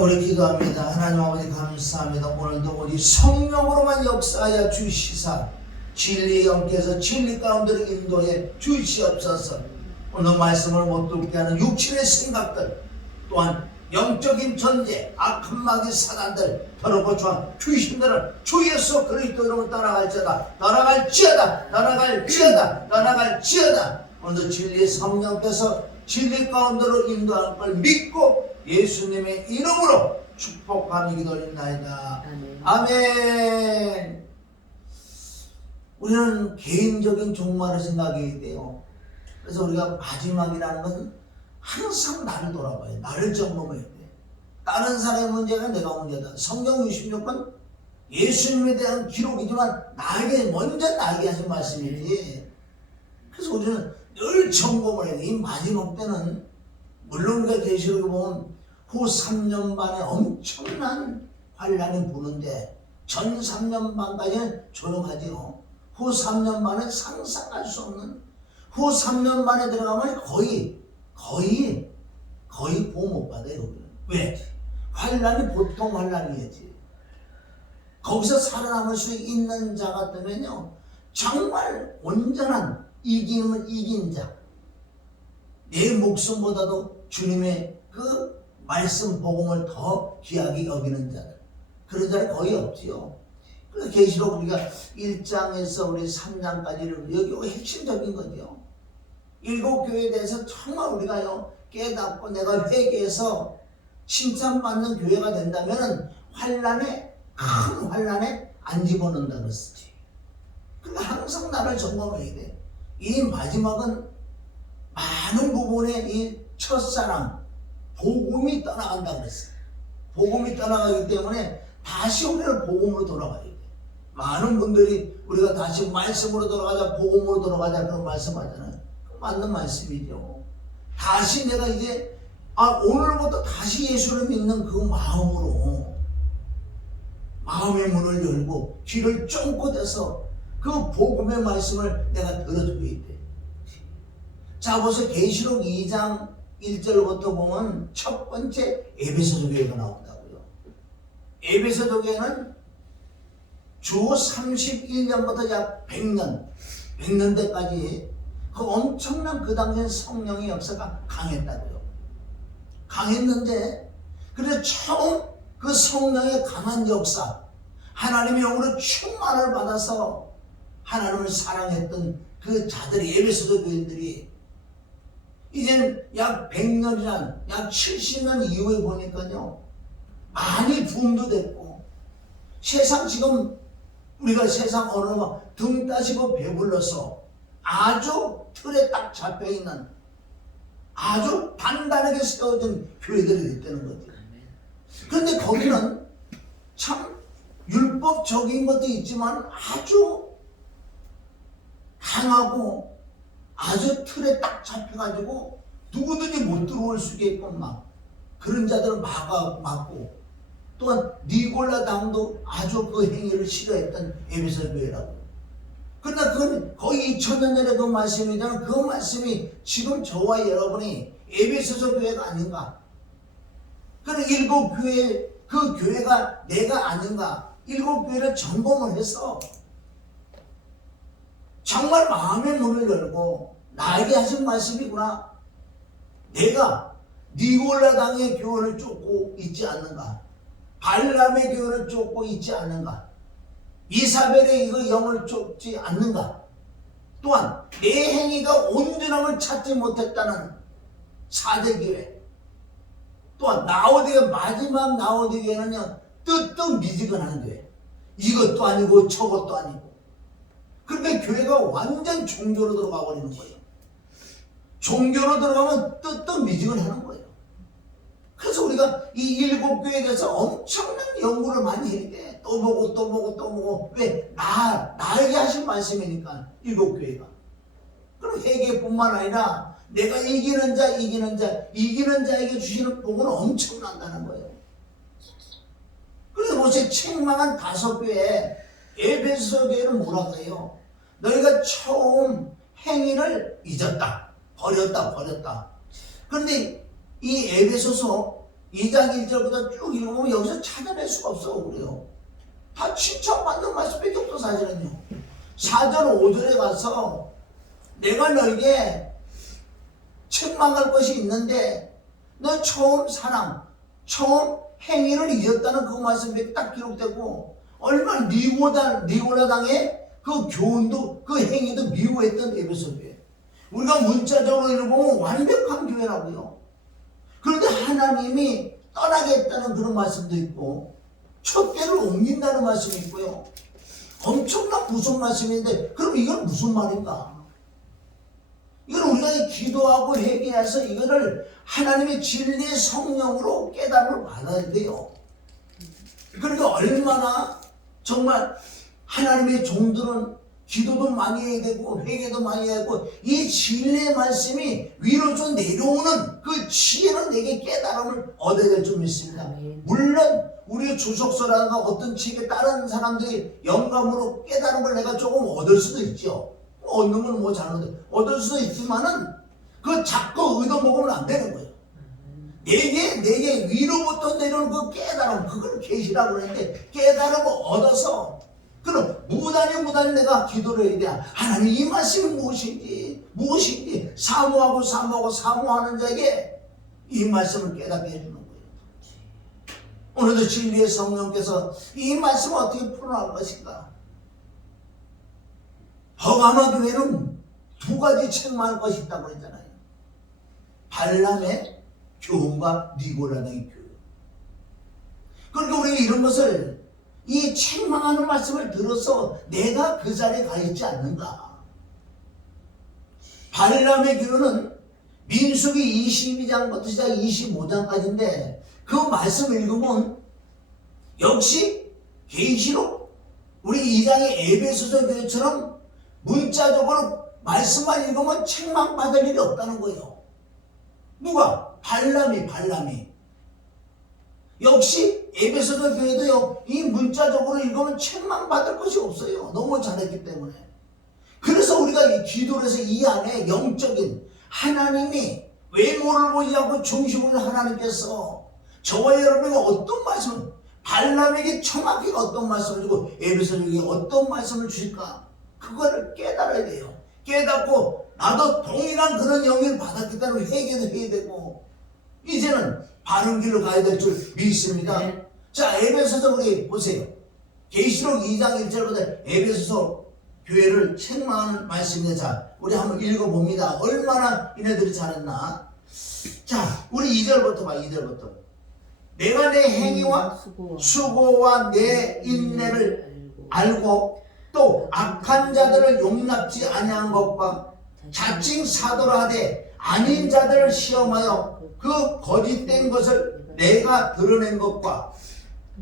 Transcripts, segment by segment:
우리 기도합니다. 하나님 아버지 감사합니다. 오늘도 오직 성령으로만 역사하여 주시사 진리의 영께서 진리 가운데로 인도해 주시옵소서. 오늘 말씀을 못 듣게 하는 육신의 생각들, 또한 영적인 전제, 악한 마귀 사단들 더러고주한 귀신들을 주 예수 그리스도 이름으로 떠나갈지어다. 오늘 진리의 성령께서 진리 가운데로 인도할 걸 믿고 예수님의 이름으로 축복하며 기도드립니다. 아멘. 우리는 개인적인 종말을 생각해야 돼요. 그래서 우리가 마지막이라는 것은 항상 나를 돌아봐요. 나를 점검해야 돼. 다른 사람의 문제가 내가 문제다. 성경 66권 예수님에 대한 기록이지만 먼저 나에게 하신 말씀이지. 그래서 우리는 늘 점검을 해야 돼. 이 마지막 때는 물론 우리가 계시록에 보면 후 3년 반에 엄청난 환란이 부는데 전 3년 반까지는 조용하지요. 후 3년 반은 상상할 수 없는, 후 3년 반에 들어가면 거의 보호 못 받아요. 왜? 환란이 보통 환란이었지. 거기서 살아남을 수 있는 자 같으면요, 정말 온전한 이긴 자, 내 목숨보다도 주님의 그 말씀 복음을 더 귀하게 여기는 자들, 그런 자는 거의 없지요. 그래서 계시록 우리가 1장에서 우리 3장까지를 여기 핵심적인 거죠. 7교회에 대해서 정말 우리가요 깨닫고 내가 회개해서 칭찬받는 교회가 된다면은 큰 환란에 안 집어넣는다 그랬지. 그러니까 항상 나를 점검해야 돼. 이 마지막은 많은 부분에 이 첫사랑 복음이 떠나간다 그랬어. 복음이 떠나가기 때문에 다시 우리는 복음으로 돌아가야 돼. 많은 분들이 우리가 다시 말씀으로 돌아가자, 복음으로 돌아가자 그런 말씀하잖아요. 맞는 말씀이죠. 다시 내가 이제 오늘부터 다시 예수를 믿는 그 마음으로 마음의 문을 열고 귀를 쫑긋해서 그 복음의 말씀을 내가 들어줘야 돼. 자, 보세요. 계시록 2장 1절부터 보면 첫 번째 에베소서 교회가 나온다고요. 에베소서 교회는 주 31년부터 약 100년 때까지 그 엄청난 그 당시엔 성령의 역사가 강했다고요. 강했는데 그래서 처음 그 성령의 강한 역사, 하나님의 영으로 충만을 받아서 하나님을 사랑했던 그 자들이, 에베소서 교인들이 이제는 약 100년이란 약 70년 이후에 보니까요 많이 부흥도 됐고, 세상 지금 우리가 세상 어느 등 따시고 배불러서 아주 틀에 딱 잡혀있는 아주 단단하게 세워진 교회들이 됐다는 거죠. 그런데 거기는 참 율법적인 것도 있지만 아주 강하고 아주 틀에 딱 잡혀가지고 누구든지 못 들어올 수 있게끔 막 그런 자들은 막고, 또한 니골라 당도 아주 그 행위를 싫어했던 에베소 교회라고. 그러나 그건 거의 2000년 전에 그 말씀이잖아. 그 말씀이 지금 저와 여러분이 에베소서 교회가 아닌가? 그럼 7교회, 그 교회가 내가 아닌가? 7교회를 점검을 해서 정말 마음의 문을 열고 나에게 하신 말씀이구나. 내가 니골라 당의 교회를 쫓고 있지 않는가? 발람의 교회를 쫓고 있지 않는가? 이사벨의 이거 영을 쫓지 않는가? 또한 내 행위가 온전함을 찾지 못했다는 사대교회, 또한 라오디게, 마지막 라오디게는요 뜨뜻미지근한 교회, 이것도 아니고 저것도 아니고. 그러니까 교회가 완전 종교로 들어가 버리는 거예요. 종교로 들어가면 뜨뜻미지근하는 거예요. 그래서 우리가 이 7교회에 대해서 엄청난 연구를 많이 해야 돼. 또 보고. 왜? 나에게 하신 말씀이니까, 7교회가. 그럼 회개뿐만 아니라 내가 이기는 자에게 주시는 복은 엄청난다는 거예요. 그래서 보세요. 책망한 5교회, 에베소 교회는 뭐라 그래요? 너희가 처음 행위를 잊었다. 버렸다. 그런데 이 에베소서 2장 1절부터 쭉 읽어보면 여기서 찾아낼 수가 없어. 그래요. 다 칭찬받는 말씀밖에 없어. 사실은요. 4절 5절에 가서 내가 너에게 책망할 것이 있는데 너 처음 사랑, 처음 행위를 잊었다는 그 말씀이 딱 기록되고, 얼마나 니고라당의 그 교훈도 그 행위도 미워했던 에베소 교회. 우리가 문자적으로 읽어보면 완벽한 교회라고요. 그런데 하나님이 떠나겠다는 그런 말씀도 있고 촛대를 옮긴다는 말씀이 있고요. 엄청난 무슨 말씀인데, 그럼 이건 무슨 말인가? 이건 우리가 기도하고 회개해서 이거를 하나님의 진리의 성령으로 깨달음을 받아야 돼요. 그러니까 얼마나 정말 하나님의 종들은 기도도 많이 해야 되고 회개도 많이 해야 되고, 이 진리의 말씀이 위로서 내려오는 그 지혜는 내게 깨달음을 얻어야 될 줄 믿습니다. 물론 우리의 주석서라든가 어떤 책에 다른 사람들이 영감으로 깨달음을 내가 조금 얻을 수도 있죠. 얻는 건 뭐 잘못해 얻을 수도 있지만은 그 자꾸 얻어먹으면 안 되는 거예요. 내게 위로부터 내려오는 그 깨달음, 그걸 계시라고 그러는데, 깨달음을 얻어서 그럼 무단히 내가 기도를 해야 돼. 하나님 이 말씀이 무엇인지 사모하는 자에게 이 말씀을 깨닫게 해주는 거예요. 오늘도 진리의 성령께서 이 말씀을 어떻게 풀어나갈 것인가. 버가마 교회는 두 가지 책망할 것이 있다고 했잖아요. 발람의 교훈과 니고라당의 교훈. 그러니까 우리가 이런 것을, 이 책망하는 말씀을 들어서 내가 그 자리에 가 있지 않는가. 발람의 교훈은 민수기 22장부터 시작 25장까지인데 그 말씀을 읽으면 역시 계시록 우리 2장의 에베소서 교회처럼 문자적으로 말씀만 읽으면 책망받을 일이 없다는 거예요. 누가? 발람이. 역시 에베소서 교회도요, 이 문자적으로 읽으면 책망받을 것이 없어요. 너무 잘했기 때문에. 그래서 우리가 이 기도를 해서 이 안에 영적인 하나님이 외모를 보지 않고 중심으로 하나님께서 저와 여러분에게 어떤 말씀을, 발람에게 정확히 어떤 말씀을 주고 에베소서에게 어떤 말씀을 주실까, 그거를 깨달아야 돼요. 깨닫고 나도 동일한 그런 영향을 받았기 때문에 회개도 해야 되고, 이제는 바른 길로 가야 될 줄 믿습니다. 네. 자, 에베소서 우리 보세요. 계시록 2장 1절부터 에베소서 교회를 책망하는 말씀입니다. 자, 우리 한번 읽어봅니다. 얼마나 이네들이 잘했나. 자, 우리 2절부터 봐. 2절부터. 내가 내 행위와 수고와 내 인내를 알고 또 악한 자들을 용납지 아니한 것과 자칭 사도라 하되 아닌 자들을 시험하여 그 거짓된 것을 내가 드러낸 것과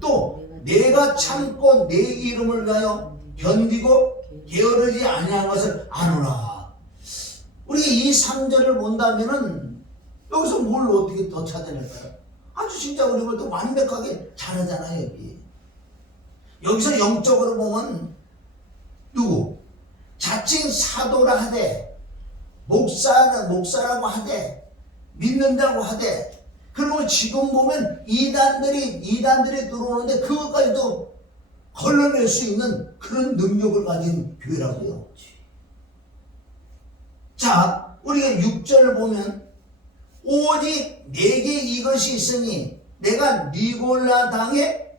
또 내가 참고 내 이름을 위하여 견디고 게으르지 아니한 것을 아노라. 우리 이 3절을 본다면은 여기서 뭘 어떻게 더 찾아낼까요? 아주 진짜 우리 또 완벽하게 잘하잖아요. 여기서 영적으로 보면 누구? 자칭 사도라 하되, 목사라고 하되, 믿는다고 하되, 그리고 지금 보면 이단들이 들어오는데 그것까지도 걸러낼 수 있는 그런 능력을 가진 교회라고요. 자, 우리가 6절을 보면 오직 내게 이것이 있으니 내가 니골라당의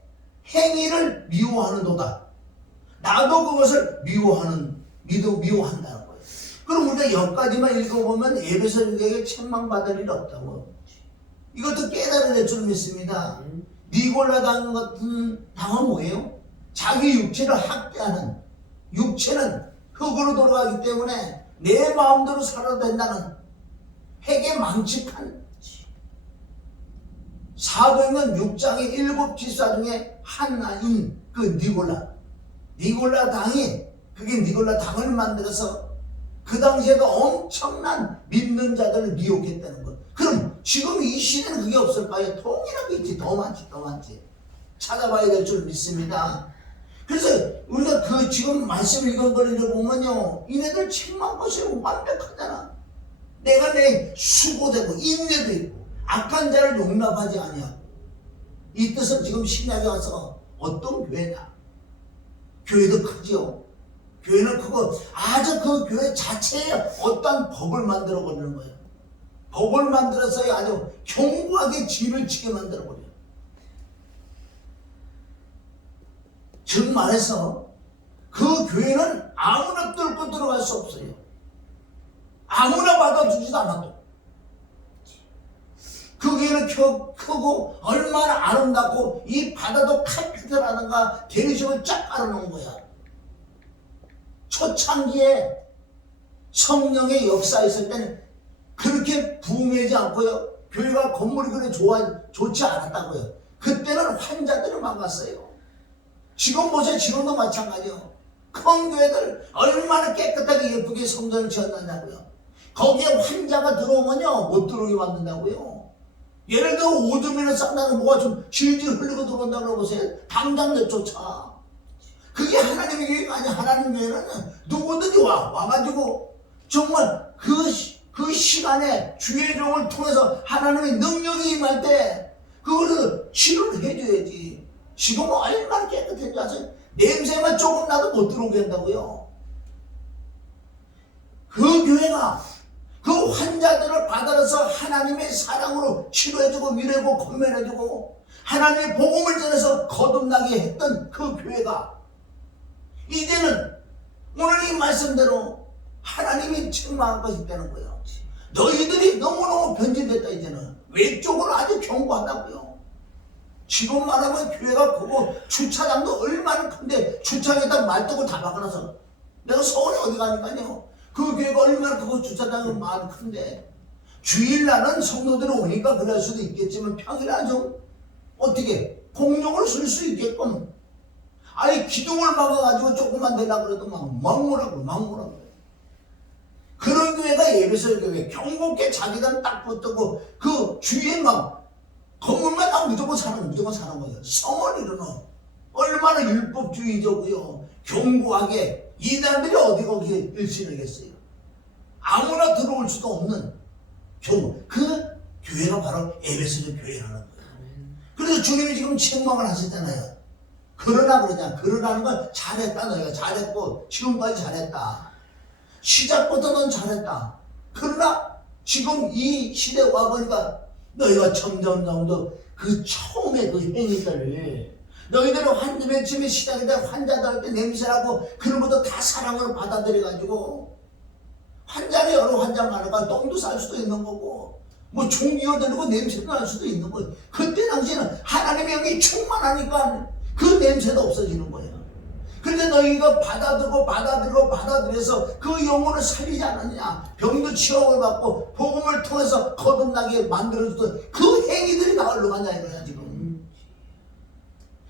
행위를 미워하는도다. 나도 그것을 미워한다는 거예요. 그럼 우리가 여기까지만 읽어보면 에베소서에게 책망받을 일 없다고. 이것도 깨달아야 될 줄 믿습니다. 니골라당 같은 당은 뭐예요? 자기 육체를 학대하는, 육체는 흙으로 돌아가기 때문에 내 마음대로 살아도 된다는 핵에 망측한 사도행전 6장의 7지사 중에 하나인 그 니골라 당이, 그게 니골라 당을 만들어서 그 당시에도 엄청난 믿는 자들을 미혹했다는 것. 그럼 지금 이 시대는 그게 없을까요? 동일하게 있지. 더 많지. 찾아봐야 될 줄 믿습니다. 그래서 우리가 그 지금 말씀 읽은 거를 보면요, 이네들 책망 것이 완벽하잖아. 내가 내 수고되고 인내도 있고 악한 자를 용납하지 아니하고 이 뜻은 지금 신약에 와서 어떤 교회냐? 교회도 크죠. 교회는 크고 아주 그 교회 자체에 어떤 법을 만들어 버리는 거예요. 법을 만들어서 아주 견고하게 진을 치게 만들어 버려요. 즉 말해서 그 교회는 아무나 뚫고 들어갈 수 없어요. 아무나 받아주지도 않아도. 그 교회는 크고 얼마나 아름답고 이 바다도 카피트라든가 대리석을 쫙 깔아놓은 거야. 초창기에 성령의 역사했을 때는 그렇게 붕해지 않고요. 교회가 건물이 그렇게 좋지 않았다고요. 그때는 환자들을 막았어요. 지금 보세요. 지금도 마찬가지요. 큰 교회들 얼마나 깨끗하게 예쁘게 성전을 지었느냐고요. 거기에 환자가 들어오면요 못 들어오게 만든다고요. 예를 들어 오줌이나 싼다는 뭐가 좀 질질 흘리고 들어온다고 보세요. 당장 내쫓아. 그게 하나님의 교회가 아니야. 하나님 교회는 누구든지 와가지고 정말 그 시간에 주의 종을 통해서 하나님의 능력이 임할 때 그거를 치료를 해줘야지. 지금은 얼마나 깨끗한지 아세요? 냄새만 조금 나도 못 들어오게 한다고요. 그 교회가 그 환자들을 받아서 하나님의 사랑으로 치료해주고 위로해주고 권면해주고 하나님의 복음을 전해서 거듭나게 했던 그 교회가 이제는 오늘 이 말씀대로 하나님이 책망할 것이 있다는 거예요. 너희들이 너무너무 변질됐다. 이제는 외적으로 아주 견고하다고요. 지금 말하면 교회가 크고 주차장도 얼마나 큰데 주차장에다 말뚝을 다 박아놔서 내가 서울에 어디 가니까요 그 교회가 얼마나 크고 주차장이 많이 큰데 주일날은 성도들이 오니까 그럴 수도 있겠지만 평일날 좀 어떻게 공용을 쓸 수 있게끔 아예 기둥을 막아가지고 조금만 되려고 그래도 막 뭐라고 그런 교회가 예배설 교회 경고케 자기들 딱 붙들고 그 주위에 막 건물만 딱 무조건 사는 거예요. 성원이로는 얼마나 율법주의적이요 견고하게 이단들이 어디 거기에 일신하겠어요. 아무나 들어올 수도 없는 그 교회가 바로 에베소서 교회라는 거예요. 그래서 주님이 지금 책망을 하셨잖아요. 그러라는 건 잘했다. 너희가 잘했고 지금까지 잘했다. 시작부터 넌 잘했다. 그러나 지금 이 시대에 와보니까 너희가 점점 그 처음에 그 행위들을 너희들은 맨 처음에 시작할 때 환자들 할 때 냄새나고 그런 것도 다 사랑으로 받아들여가지고 환자는 여러 환자 많으니까 똥도 쌀 수도 있는 거고 뭐 종기가 들고 냄새도 날 수도 있는 거예요. 그때 당시에는 하나님의 영이 충만하니까 그 냄새도 없어지는 거예요. 그런데 너희가 받아들여서 그 영혼을 살리지 않았냐. 병도 치유를 받고 복음을 통해서 거듭나게 만들어주던 그 행위들이 다 어디로 가냐 이거야 지금.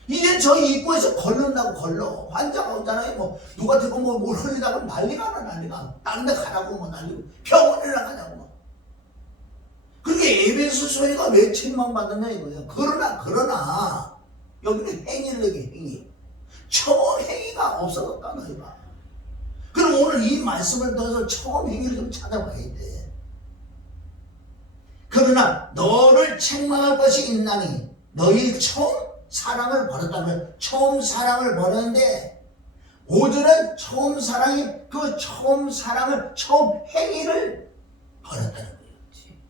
이제 저 입구에서 걸른다고 걸러. 환자가 오잖아요. 뭐 누가 되고 뭘 흘리다가 난리가. 다른 데 가라고 뭐 난리고 병원에 나가냐고 뭐. 그게 에베소 소리가 왜 책망받았냐 이거예요. 그러나 여기는 행위를 얘기해. 행위. 처음 행위가 없어졌다 너희가. 그럼 오늘 이 말씀을 통해서 처음 행위를 좀 찾아봐야 돼. 그러나 너를 책망할 것이 있나니 너희 처음 사랑을 버렸다면 처음 사랑을 버렸는데 5절은 처음 행위를 버렸다는 거예요.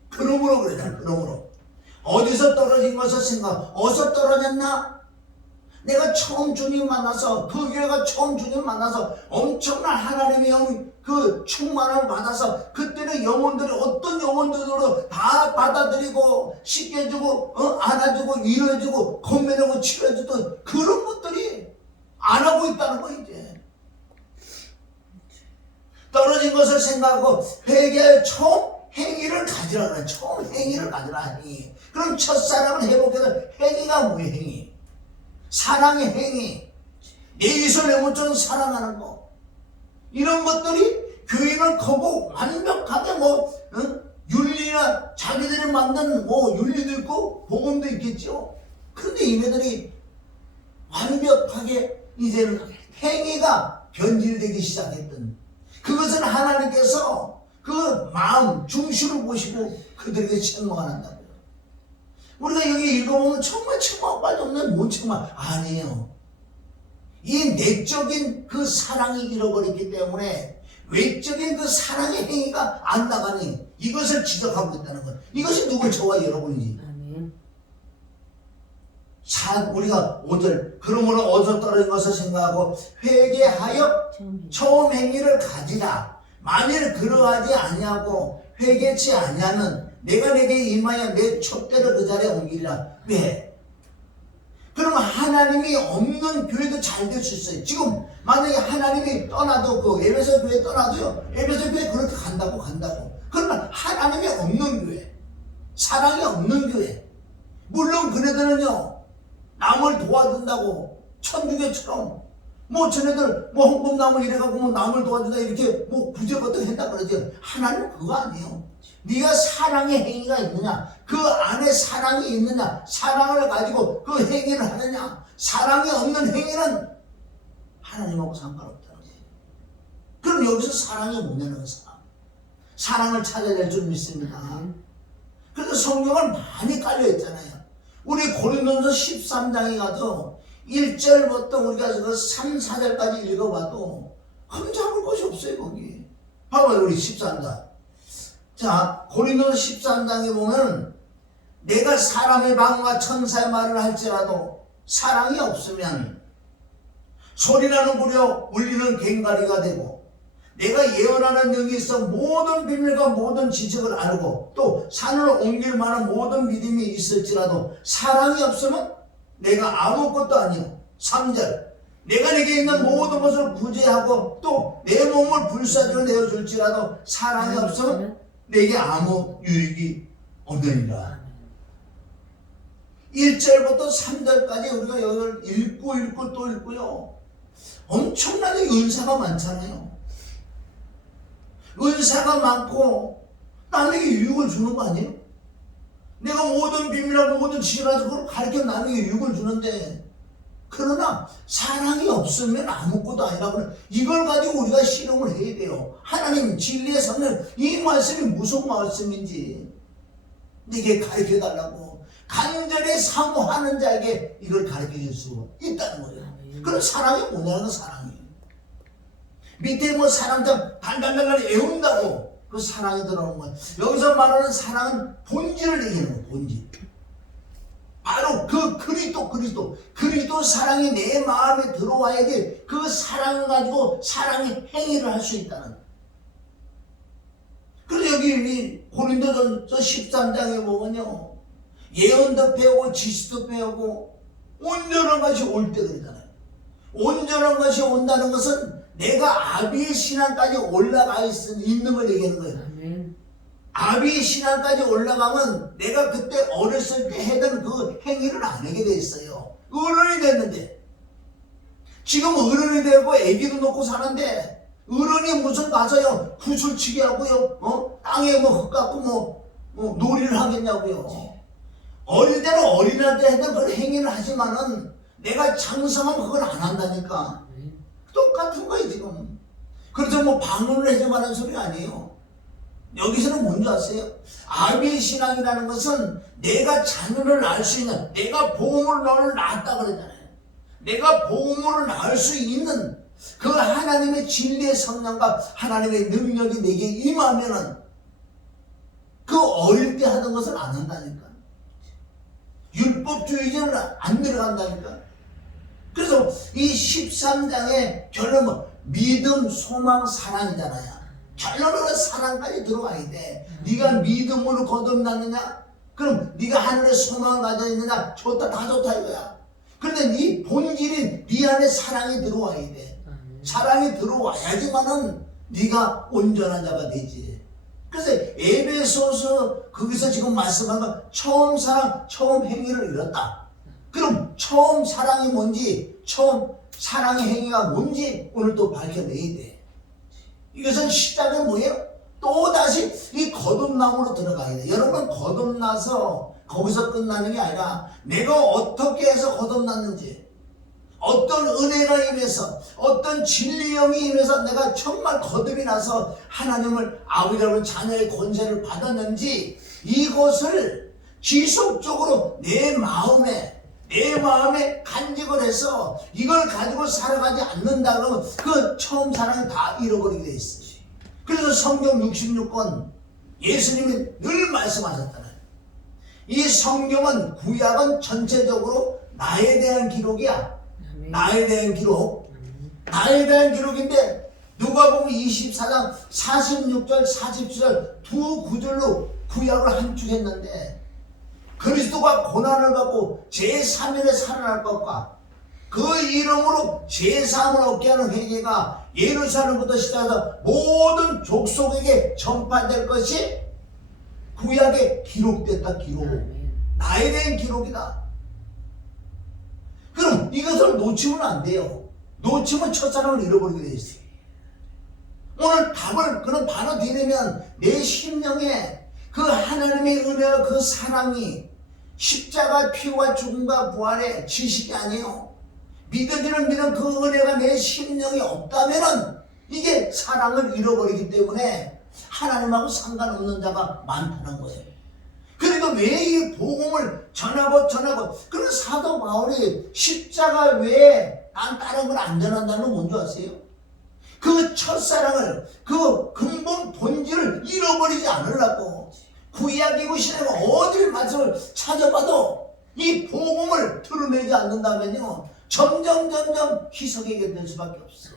그러므로 그러잖아. 그러므로 어디서 떨어진 것을 생각 어디서 떨어졌나? 내가 처음 주님 만나서 그 교회가 처음 주님 만나서 엄청난 하나님의 그 충만을 받아서 그때는 영혼들이 어떤 영혼들로 다 받아들이고 씻겨주고 안아주고 위로해주고 건면하고 치료해주던 그런 것들이 안 하고 있다는 거 이제. 떨어진 것을 생각하고 회개할 처음 행위를 가지라 그래. 처음 행위를 가지라 하니. 그럼 첫사랑을 회복해서 행위가 뭐예요? 행위. 사랑의 행위, 내 이서 내 모처럼 사랑하는 거, 이런 것들이 교회는 크고 완벽하게 윤리나 자기들이 만든 윤리도 있고 복음도 있겠죠. 그런데 얘네들이 완벽하게 이제는 행위가 변질되기 시작했던 그것은 하나님께서 그 마음 중심을 보시고 그들에게 책망을 한다고요. 우리가 여기 읽어보면 정말 책망까지 없는 뭔 책망 아니에요. 이 내적인 그 사랑이 잃어버렸기 때문에 외적인 그 사랑의 행위가 안 나가니 이것을 지적하고 있다는 것. 이것이 누구 저와 여러분이지. 우리가 5절 그러므로 어디서 떨어진 것을 생각하고 회개하여 처음 행위를 가지라. 만일 그러하지 아니하고 회개치 아니하면 내가 내게 임하여 내 촛대를 그 자리에 옮기리라. 왜? 그러면 하나님이 없는 교회도 잘 될 수 있어요. 지금 만약에 하나님이 떠나도 그 에베소 교회 떠나도요. 에베소 교회 그렇게 간다고. 그러면 하나님이 없는 교회, 사랑이 없는 교회. 물론 그네들은요. 남을 도와준다고 천주교처럼 뭐 쟤네들 뭐 헌금나무 이래갖고 뭐 남을 도와준다 이렇게 뭐 부적어도 했다 그러죠. 하나님은 그거 아니에요. 네가 사랑의 행위가 있느냐, 그 안에 사랑이 있느냐, 사랑을 가지고 그 행위를 하느냐. 사랑이 없는 행위는 하나님하고 상관없다는 거예요. 그럼 여기서 사랑이 뭐냐는 사랑을 찾아야 될 줄 믿습니다. 그래서 성경은 많이 깔려있잖아요. 우리 고린도전서 13장에 가도 1절부터 우리가 그 3, 4절까지 읽어봐도 흠잡을 것이 없어요. 거기 봐봐요. 우리 13장. 자, 고린도전서 13장에 보면 내가 사람의 방과 천사의 말을 할지라도 사랑이 없으면 소리나는 구려 울리는 괭가리가 되고 내가 예언하는 능이 있어 모든 비밀과 모든 지식을 알고 또 산을 옮길 만한 모든 믿음이 있을지라도 사랑이 없으면 내가 아무것도 아니요. 3절 내가 내게 있는 모든 것을 구제하고 또 내 몸을 불사지로 내어줄지라도 사랑이 없으면 내게 아무 유익이 없느니라. 1절부터 3절까지 우리가 여기를 읽고 또 읽고요. 엄청나게 은사가 많잖아요. 은사가 많고 남에게 유익을 주는 거 아니에요? 내가 모든 비밀하고 모든 지혜라서 그걸 가르쳐 남에게 유익을 주는데 그러나 사랑이 없으면 아무것도 아니라 이걸 가지고 우리가 실험을 해야 돼요. 하나님 진리의 성령 이 말씀이 무슨 말씀인지 네게 가르쳐 달라고 간절히 사모하는 자에게 이걸 가르쳐 줄 수 있다는 거예요. 그럼 사랑이 뭐냐는 사랑이에요. 밑에 뭐 사랑장 달달달달 애운다고 그 사랑이 들어오는 거예요. 여기서 말하는 사랑은 본질을 얘기하는 거예요. 본질. 바로 그 그리스도 사랑이 내 마음에 들어와야지 그 사랑을 가지고 사랑의 행위를 할 수 있다는. 그래서 여기 고린도전서 13장에 보면요. 예언도 배우고 지식도 배우고 온전한 것이 올 때 그러잖아요. 온전한 것이 온다는 것은 내가 아비의 신앙까지 올라가 있는 걸 얘기하는 거예요. 아비의 신앙까지 올라가면 내가 그때 어렸을 때 하던 그 행위를 안 하게 돼 있어요. 어른이 됐는데 지금 어른이 되고 애기도 놓고 사는데 어른이 무슨 가서요 구슬치기 하고요 땅에 뭐 흙 갖고 뭐 놀이를 하겠냐고요. 어릴 때는 어린한테 했던 그런 행위를 하지만은 내가 장성하면 그걸 안 한다니까. 똑같은 거예요 지금. 그래서 뭐 방언을 해줘만 하는 소리가 아니에요. 여기서는 뭔지 아세요? 아비의 신앙이라는 것은 내가 자녀를 낳을 수 있는, 내가 복음으로 너를 낳았다 그러잖아요. 내가 복음으로 낳을 수 있는 그 하나님의 진리의 성령과 하나님의 능력이 내게 임하면은 그 어릴 때 하던 것을 안 한다니까. 율법주의자는 안 들어간다니까. 그래서 이 13장의 결론은 믿음, 소망, 사랑이잖아요. 결론으로 사랑까지 들어와야 돼. 네가 믿음으로 거듭났느냐? 그럼 네가 하늘의 소망을 가져 있느냐? 좋다, 다 좋다 이거야. 그런데 네 본질인 네 안에 사랑이 들어와야 돼. 사랑이 들어와야지만은 네가 온전한 자가 되지. 그래서 에베소서 거기서 지금 말씀한 건 처음 사랑, 처음 행위를 잃었다. 그럼 처음 사랑이 뭔지, 처음 사랑의 행위가 뭔지 오늘 또 밝혀내야 돼. 이것은 시작은 뭐예요? 또다시 이 거듭남으로 들어가야 돼. 여러분 거듭나서 거기서 끝나는 게 아니라 내가 어떻게 해서 거듭났는지, 어떤 은혜가 임해서, 어떤 진리의 영이 임해서 내가 정말 거듭이 나서 하나님을 아버지라고 자녀의 권세를 받았는지 이것을 지속적으로 내 마음에 간직을 해서 이걸 가지고 살아가지 않는다 그러면 그 처음 사랑을 다 잃어버리게 돼 있어요. 그래서 성경 66권 예수님이 늘 말씀하셨잖아요. 이 성경은 구약은 전체적으로 나에 대한 기록이야. 나에 대한 기록. 나에 대한 기록인데 누가복음 24장 46절 47절 두 구절로 구약을 함축했는데 그리스도가 고난을 받고 제3일에 살아날 것과 그 이름으로 제3을 얻게 하는 회개가 예루살렘부터 시작해서 모든 족속에게 전파될 것이 구약에 기록됐다. 기록. 나에 대한 기록이다. 그럼 이것을 놓치면 안 돼요. 놓치면 첫사랑을 잃어버리게 돼 있어요. 오늘 답을 그런 바로 드리면 내 심령에 그 하나님의 은혜와 그 사랑이 십자가 피와 죽음과 부활의 지식이 아니에요. 믿어지는 믿음 그 은혜가 내 심령에 없다면은 이게 사랑을 잃어버리기 때문에 하나님하고 상관없는 자가 많다는 거예요. 그러니까 왜 이 복음을 전하고 그런 사도 바울이 십자가 외에 난 다른 걸 안 전한다는 건 뭔지 아세요? 그 첫사랑을 그 근본 본질을 잃어버리지 않으려고 구약이고 신약이고 어딜 말씀을 찾아봐도 이 복음을 드러내지 않는다면요 점점 희석하게 될 수밖에 없어요.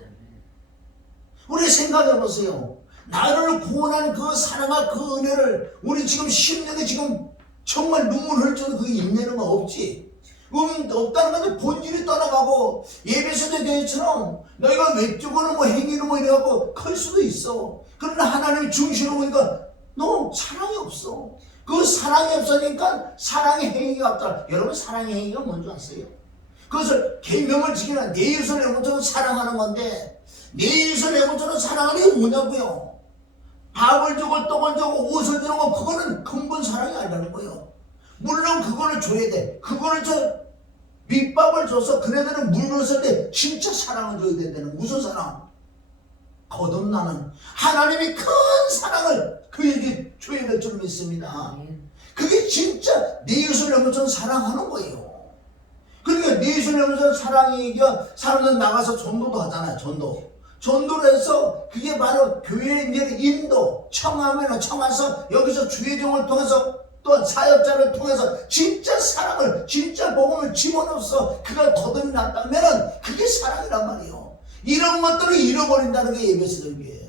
우리 생각해 보세요. 나를 구원한 그 사랑과 그 은혜를 우리 지금 심령에 지금 정말 눈물 흘릴 정도 그게 인내는 거 없지. 없다는 건데 본질이 떠나가고 예배소대 교회처럼 너희가 외적으로 뭐 행위로 뭐 이래갖고 클 수도 있어. 그러나 하나님이 중심으로 보니까 너 사랑이 없어. 그 사랑이 없으니까 사랑의 행위가 없다. 여러분 사랑의 행위가 뭔지 아세요? 그것을 계명을 지키는 내 이웃을 내 몸처럼 사랑하는 건데 내 이웃을 내 몸처럼 사랑하는 게 뭐냐고요. 밥을 주고 떡을 주고 옷을 주는 거 그거는 근본 사랑이 아니라는 거예요. 물론 그거를 줘야 돼. 그거를 밑밥을 줘서 그네들은 물렸을 때 진짜 사랑을 줘야 된다는. 무슨 사랑? 거듭나는 하나님이 큰 사랑을 그에게 줘야 될 줄 믿습니다. 그게 진짜 내 이웃을 내 몸처럼 사랑하는 거예요. 그러니까 내 이웃을 내 몸처럼 사랑이니까 사람들 나가서 전도도 하잖아요. 전도를 해서 그게 바로 교회의 인도, 청하서 여기서 주의종을 통해서 또 사역자를 통해서 진짜 사랑을, 진짜 복음을 집어넣어서 그가 거듭이 났다면 그게 사랑이란 말이에요. 이런 것들을 잃어버린다는 게 예배서들이에요.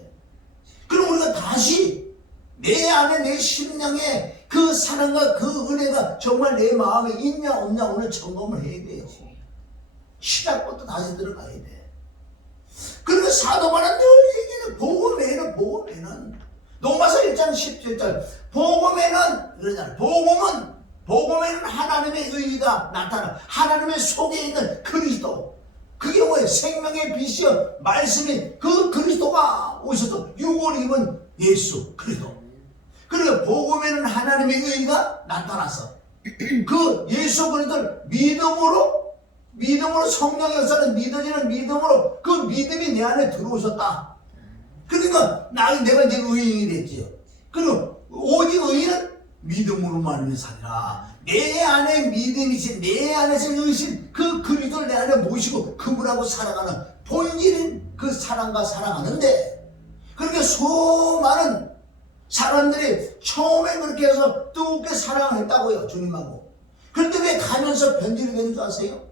그럼 우리가 다시 내 안에 내 심령에 그 사랑과 그 은혜가 정말 내 마음에 있냐 없냐 오늘 점검을 해야 돼요. 시작부터 다시 들어가야 돼. 그리고 사도 바울은 늘 얘기해요. 복음에는 로마서 1장 17절 복음에는 그러잖아요. 복음에는 하나님의 의가 나타나 하나님의 속에 있는 그리스도. 그게 뭐예요? 생명의 빛이요 말씀이 그 그리스도가 오셔서 육을 입은 예수 그리스도. 그리고 복음에는 하나님의 의가 나타나서 그 예수 그리스도를 믿음으로 성령의 역사는 믿어지는 믿음으로 그 믿음이 내 안에 들어오셨다. 그러니까 내가 이제 의인이 됐지요. 그리고 오직 의인은 믿음으로만 사니라. 내 안에 믿음이신 내 안에서 의신 그 그리스도를 내 안에 모시고 그분하고 살아가는 본질인 그 사랑과 사랑하는데 그렇게 수많은 사람들이 처음에 그렇게 해서 뜨겁게 사랑을 했다고요. 주님하고. 그런데 왜 가면서 변질이 되는 줄 아세요?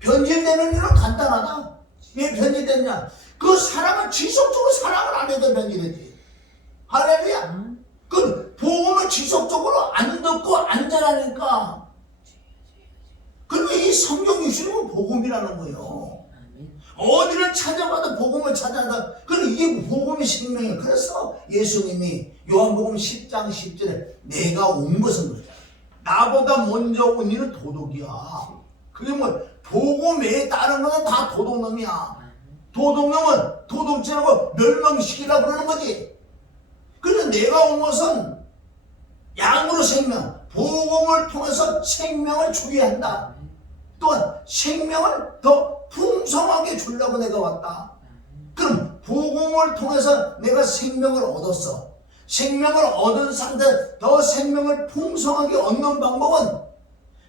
변질되는 일은 간단하다. 왜 변질됐냐? 그 사랑을 지속적으로 사랑을 안 해도 변질되지. 할렐루야. 그 복음을 지속적으로 안 듣고 안 전하니까. 그러니까 이 성경 유신은 복음이라는 거예요. 어디를 찾아봐도 복음을 찾아다. 그럼 이게 복음의 생명이에요. 그래서 예수님이 요한복음 10장 10절에 내가 온 것은 그러잖아. 나보다 먼저 온 이는 도둑이야. 그게 뭐 복음에 다른 거는 다 도둑놈이야. 도둑놈은 도둑질하고 멸망시키려고 그러는 거지. 그래서 내가 온 것은 양으로 생명, 복음을 통해서 생명을 주게 한다. 또한 생명을 더 풍성하게 주려고 내가 왔다. 그럼 복음을 통해서 내가 생명을 얻었어. 생명을 얻은 상태, 더 생명을 풍성하게 얻는 방법은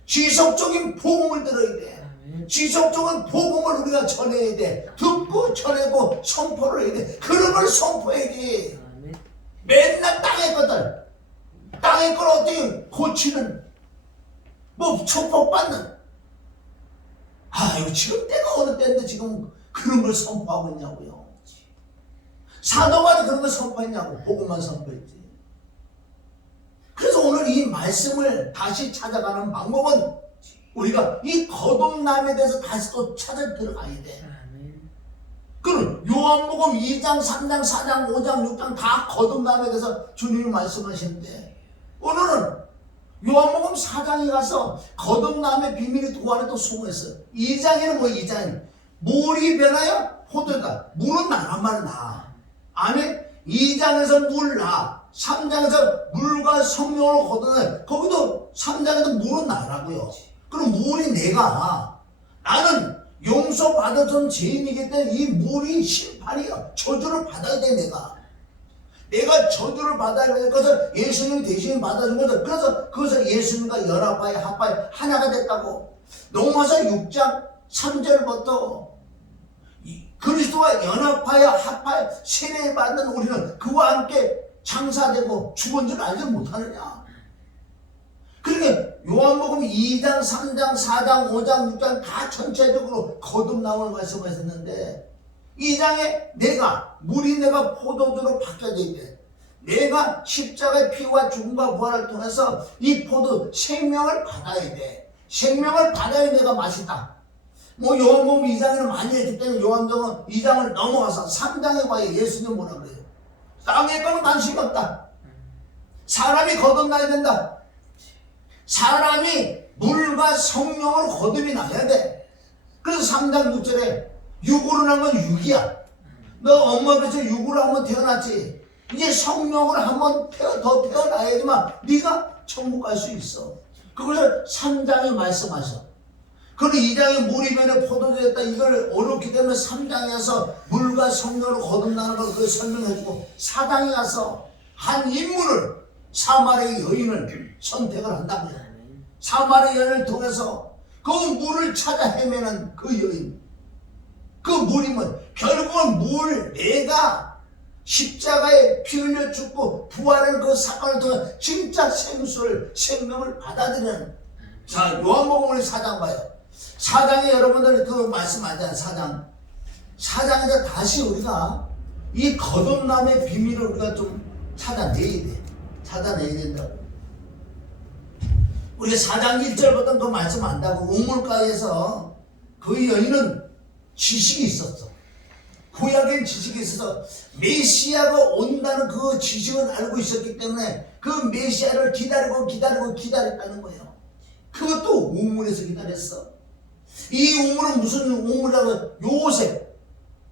지속적인 복음을 들어야 돼. 지속적인 복음을 우리가 전해야 돼. 듣고 전하고 선포를 해야 돼. 그런 걸 선포해야지. 맨날 땅의 것들, 땅의 걸 어떻게 고치는, 뭐 축복받는. 이거 지금 때가 어느 때인데 지금 그런 걸 선포하고 있냐고요. 사도가 그런 걸 선포했냐고. 복음만 선포했지. 그래서 오늘 이 말씀을 다시 찾아가는 방법은 우리가 이 거듭남에 대해서 다시 또 찾아 들어가야 돼. 그럼 요한복음 2장, 3장, 4장, 5장, 6장 다 거듭남에 대해서 주님이 말씀하시는데 오늘은 요한복음 4장에 가서 거듭남의 비밀이 그 안에 또 숨어있어요. 2장에는 뭐 2장 물이 변하여 포도다. 물은 나란 말은 나. 아멘. 2장에서 물 나. 3장에서 물과 성령으로 거듭나. 거기도 3장에서 물은 나라고요. 그럼 물이 내가 나는 용서받았던 죄인이기 때문에 이 물이 심판이야. 저주를 받아야 돼. 내가 저주를 받아야 될 것을 예수님이 대신 받아준 것을. 그래서 그것을 예수님과 연합하여 합하여 하나가 됐다고. 로마서 6장 3절부터 그리스도와 연합하여 합하여 세례받는 우리는 그와 함께 장사되고 죽은 줄 알지 못하느냐. 그러니까 요한복음 2장, 3장, 4장, 5장, 6장 다 전체적으로 거듭남을 말씀하셨는데 2장에 물이 내가 포도주로 바뀌어져 있대. 내가 십자가의 피와 죽음과 부활을 통해서 이 포도 생명을 받아야 돼. 생명을 받아야 내가 맛있다. 뭐 요한복음 2장에는 많이 했기 때문에 요한복음 2장을 넘어가서 3장에 봐야 예수님 뭐라 그래요. 땅에 거는 관심이 없다. 사람이 거듭나야 된다. 사람이 물과 성령으로 거듭이 나야 돼. 그래서 3장 6절에 육으로 난 건 육이야. 너 엄마 뱃에서 육으로 한번 태어났지. 이제 성령으로 한번 더 태어나야지만 네가 천국 갈 수 있어. 그걸 3장에 말씀하셔. 그리고 2장에 물이 변해 포도주 됐다. 이걸 어렵기 때문에 3장에서 물과 성령으로 거듭나는 걸 그걸 설명해주고 4장에 가서 한 인물을 사마리아 여인을 선택을 한다고요. 사마리아 여인을 통해서 그 물을 찾아 헤매는 그 여인. 그 물이 뭐 결국은 내가 십자가에 피 흘려 죽고 부활하는 그 사건을 통해 진짜 생명을 받아들이는. 자, 요한복음 4장 봐요. 4장에 여러분들 그 말씀 알잖아요. 4장에서 다시 우리가 이 거듭남의 비밀을 우리가 좀 찾아내야 된다고. 우리가 4장 1절부터 그 말씀 안다고. 우물가에서 그 여인은 지식이 있었어. 구약엔 지식이 있어서 메시아가 온다는 그 지식을 알고 있었기 때문에 그 메시아를 기다렸다는 거예요. 그것도 우물에서 기다렸어. 이 우물은 무슨 우물이라고? 요셉.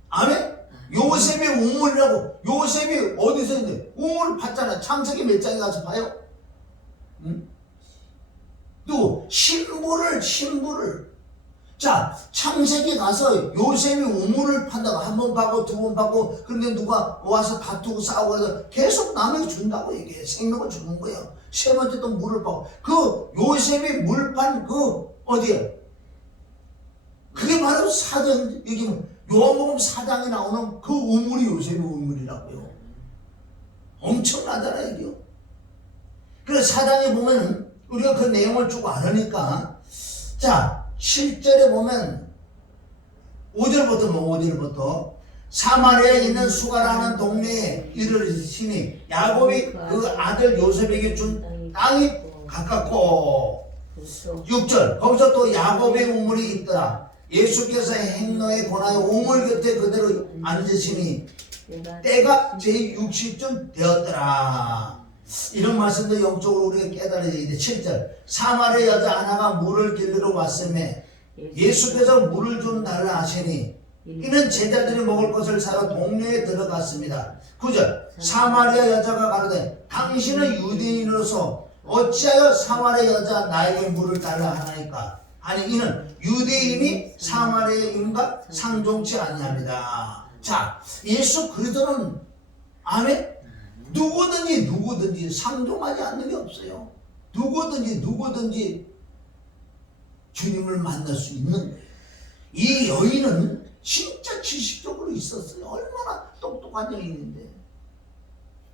아멘? 요셉의 우물이라고. 요셉이 어디서 있는데? 우물을 봤잖아. 창세기 몇 장에 가서 봐요. 응? 또 신부를 자, 창세기 가서 요셉이 우물을 판다고 한 번 파고 두 번 파고 그런데 누가 와서 다투고 싸우고 해서 계속 남에게 준다고 얘기해. 생명을 주는 거예요. 세 번째 또 물을 파고 그 요셉이 물판 어디에? 그게 바로 사장, 여기 요한복음 4장에 나오는 그 우물이 요셉의 우물이라고요. 엄청나잖아요, 이게요. 그래서 4장에 보면은 우리가 그 내용을 쭉 알으니까 자, 7절에 보면 5절부터 사마리아에 있는 수가라는 동네에 이르시니 야곱이 그 아들 요셉에게 준 땅이 가깝고 6절 거기서 또 야곱의 우물이 있더라. 예수께서 행로에 권하여 우물 곁에 그대로 앉으시니 때가 제60쯤 되었더라. 이런 말씀도 영적으로 우리가 깨달아야 돼. 7절 사마리아 여자 하나가 물을 길르러 왔음에 예수께서 물을 좀 달라 하시니 이는 제자들이 먹을 것을 사러 동네에 들어갔습니다. 9절 사마리아 여자가 가로되 당신은 유대인으로서 어찌하여 사마리아 여자 나에게 물을 달라 하나이까. 아니 이는 유대인이 사마리아인과 상종치 아니합니다. 자, 예수 그리스도는 아멘? 누구든지 상종하지 않는 게 없어요. 누구든지 주님을 만날 수 있는 거예요. 이 여인은 진짜 지식적으로 있었어요. 얼마나 똑똑한 여인인데.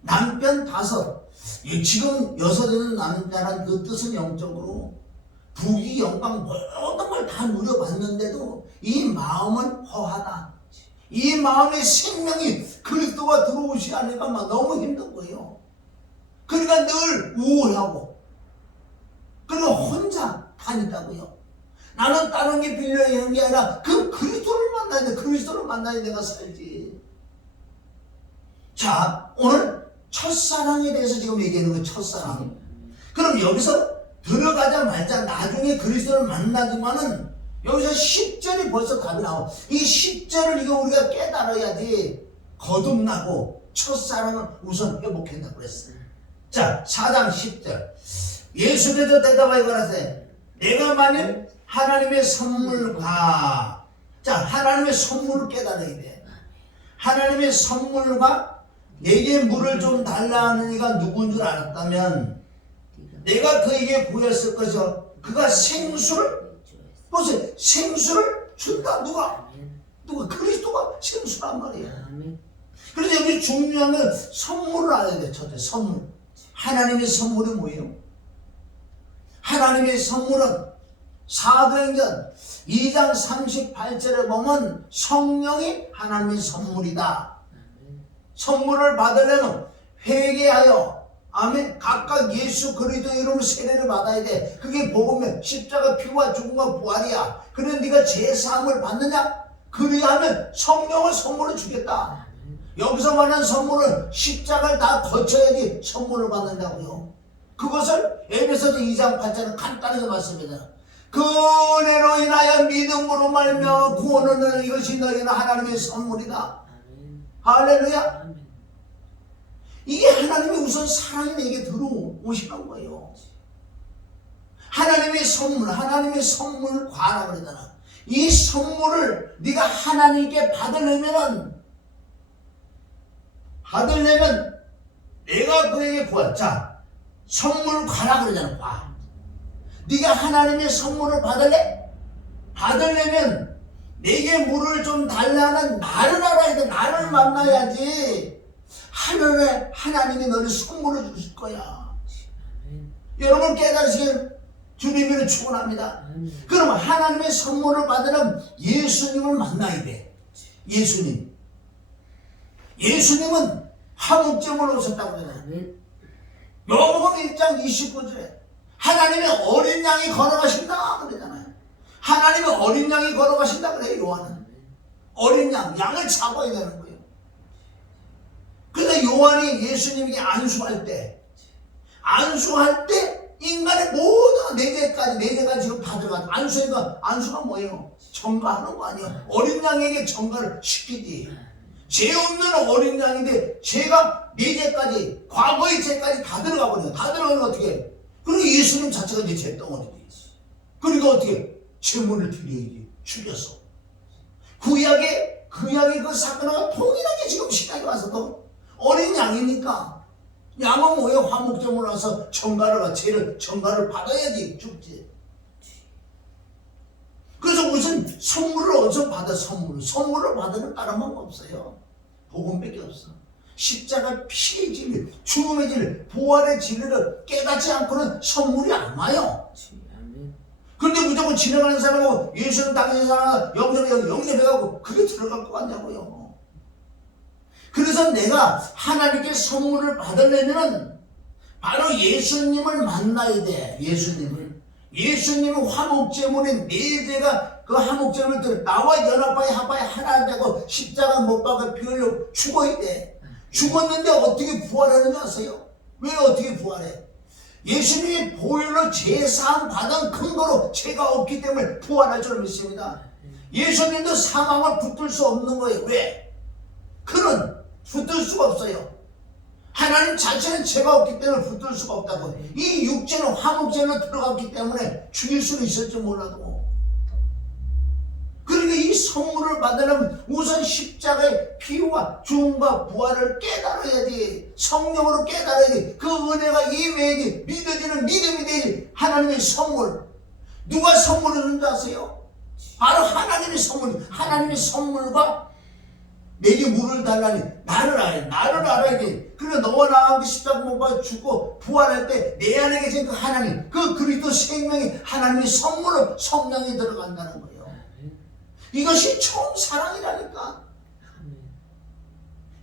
남편 5, 지금 6이는 남자란 그 뜻은 영적으로 부귀 영광 모든 걸 다 누려봤는데도 이 마음은 허하다. 이 마음의 생명이 그리스도가 들어오지 않으니까 막 너무 힘든 거예요. 그러니까 늘 우울하고, 그리고 혼자 다닌다고요. 나는 다른 게 빌려야 하는 게 아니라 그 그리스도를 만나야 돼. 그리스도를 만나야 내가 살지. 자, 오늘 첫사랑에 대해서 지금 얘기하는 거예요. 첫사랑. 그럼 여기서 들어가자마자 나중에 그리스도를 만나지만은 여기서 10절이 벌써 답이 나와. 이 10절을 이거 우리가 깨달아야지 거듭나고 첫사랑을 우선 회복한다고 그랬어요. 자, 4장 10절. 예수께서 대답하여 가라사대 내가 만일 하나님의 선물과, 자, 하나님의 선물을 깨달아야 돼. 하나님의 선물과 내게 물을 좀 달라 하는 이가 누군 줄 알았다면 내가 그에게 보였을 것이요 그가 생수를, 보세요, 생수를 준다. 누가 그리스도가 생수란 말이에요. 그래서 여기 중요한 건 선물을 알아야 돼. 첫째, 선물. 하나님의 선물이 뭐예요? 하나님의 선물은 사도행전 2장 38절에 보면 성령이 하나님의 선물이다. 선물을 받으려면 회개하여, 아멘, 각각 예수 그리스도 이름으로 세례를 받아야 돼. 그게 복음이야. 십자가 피와 죽음과 부활이야. 그래 네가 제사함을 받느냐? 그리하면 성령을 선물을 주겠다. 여기서 말하는 선물은 십자가를 다 거쳐야지 선물을 받는다고요. 그것을 에베소서 2장 8절은 간단하게 말씀드립니다. 그 은혜로 인하여 믿음으로 말미암아 구원을 얻는 이것이 너희는 하나님의 선물이다. 할렐루야. 이게 하나님의 우선 사랑이 내게 들어오시는 거예요. 하나님의 선물과라고 그러잖아. 이 선물을 네가 하나님께 받으려면 내가 그에게 구할, 자, 선물과라 그러잖아. 과. 네가 하나님의 선물을 받으려면 내게 물을 좀 달라는 나를 알아야 돼. 나를 만나야지 하나님이 너를 선물을 주실 거야. 여러분 깨달으시길 주님을 축원합니다. 그럼 하나님의 선물을 받으려면 예수님을 만나야 돼. 예수님은 화목제물로 오셨다고 그러잖아요. 요한복음 1장 29절에 하나님의 어린 양이 걸어가신다 그러잖아요. 하나님의 어린 양이 걸어가신다 그래요. 요한은 어린 양을 잡아야 되는 거예요. 그래서 요한이 예수님에게 안수할 때 인간의 모든 네 개가 지금 받아가지고 안수가 뭐예요? 전가하는 거 아니에요? 어린 양에게 전가를 시키지. 죄 없는 어린 양인데 죄가 4죄까지, 과거의 죄까지 다 들어가 버려요. 다 들어가면 어떻게 해? 그리고 예수님 자체가 이제 죄덩어리지. 그러니까 어떻게 제물을 드려야지. 죽여서. 구약의 그 사건과 동일하게 지금 신약에 와서도 어린 양이니까 양은 뭐예요? 화목제물로 와서 전가를 받아야지 죽지. 그래서 무슨 선물을 어디서 받아? 선물을 받으면 다른 방법 없어요. 복음밖에 없어. 십자가 피의 진리, 죽음의 진리, 부활의 진리를 깨닫지 않고는 선물이 안 와요. 그런데 무조건 지나가는 사람하고 예수는 당신 사랑하고 영접해가고 그게 들어갈 것 같냐고요. 그래서 내가 하나님께 선물을 받으려면 바로 예수님을 만나야 돼. 예수님은 화목제물인 네 죄가 그 화목제물들 나와 연합하여 하나 되고 십자가 못 박아 피 흘려 죽어야 돼. 죽었는데 어떻게 부활하는 줄 아세요? 왜 어떻게 부활해? 예수님이 보혈로 제사함 받은 근거로 죄가 없기 때문에 부활할 줄 믿습니다. 예수님도 사망을 붙들 수 없는 거예요. 왜? 그는 붙들 수가 없어요. 하나님 자체는 죄가 없기 때문에 붙들 수가 없다고. 이 육체는 화목제로 들어갔기 때문에 죽일 수는 있을지 몰라도. 그러니까 이 선물을 받으려면 우선 십자가의 피와 죽음과 부활을 깨달아야지. 성령으로 깨달아야지. 그 은혜가 임해야지. 믿어지는 믿음이 되지. 하나님의 선물. 누가 선물을 주는 줄 아세요? 바로 하나님의 선물. 하나님의 선물과 내게 물을 달라니 나를 알아야지. 그러니까 너와 나와 십자가 못 박아 죽고 부활할 때 내 안에 계신 그 하나님, 그 그리스도 생명이 하나님의 선물로 성령이 들어간다는 거예요. 이것이 처음 사랑이라니까.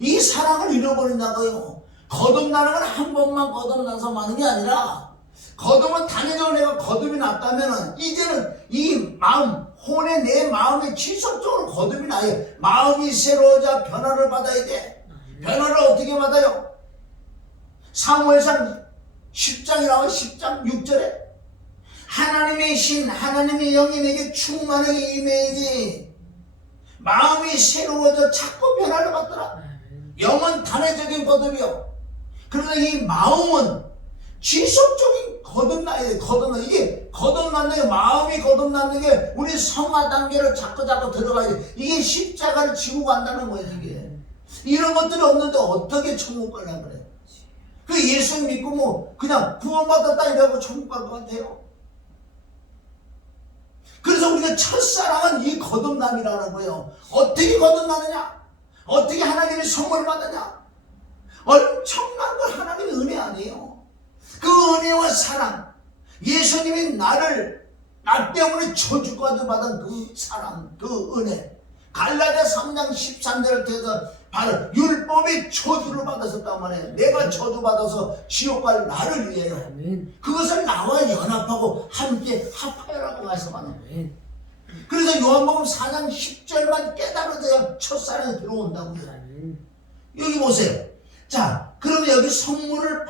이 사랑을 잃어버린다고요. 거듭나는 건 한 번만 거듭나서 마는 게 아니라, 거듭은 당연히 내가 거듭이 났다면은 이제는 이 마음, 혼의 내 마음이 지속적으로 거듭이 나요. 마음이 새로워져 변화를 받아야 돼. 변화를 어떻게 받아요? 사무엘상 10장이라고 10장 6절에 하나님의 신, 하나님의 영이 내게 충만하게 임해야지. 마음이 새로워져 자꾸 변화를 받더라. 영은 단회적인 거듭이요. 그러나 이 마음은 지속적인 거듭나야 돼. 이게 거듭나는 게, 마음이 거듭나는 게 우리 성화 단계를 자꾸 들어가야 돼. 이게 십자가를 지고 간다는 거예요. 이게 이런 것들이 없는데 어떻게 천국 가려고 그래? 그 예수 믿고 뭐 그냥 구원받았다 이러고 천국 갈 것 같아요. 그래서 우리가 첫사랑은 이 거듭남이라는 거예요. 어떻게 거듭나느냐? 어떻게 하나님의 선물을 받느냐? 엄청난 건 하나님의 은혜 아니에요. 그 은혜와 사랑, 예수님이 나 때문에 저주까지 받은 그 사랑, 그 은혜. 갈라디아 3장 13절을 통해서 바로 율법의 저주를 받았었단 말이에요. 내가 저주받아서 지옥 갈 나를 위해요. 그것을 나와 연합하고 함께 합하여라고 말씀하는 거예요. 그래서 요한복음 4장 10절만 깨달아져야 첫사랑이 들어온다고요. 여기 보세요. 자, 그러면 여기 선물을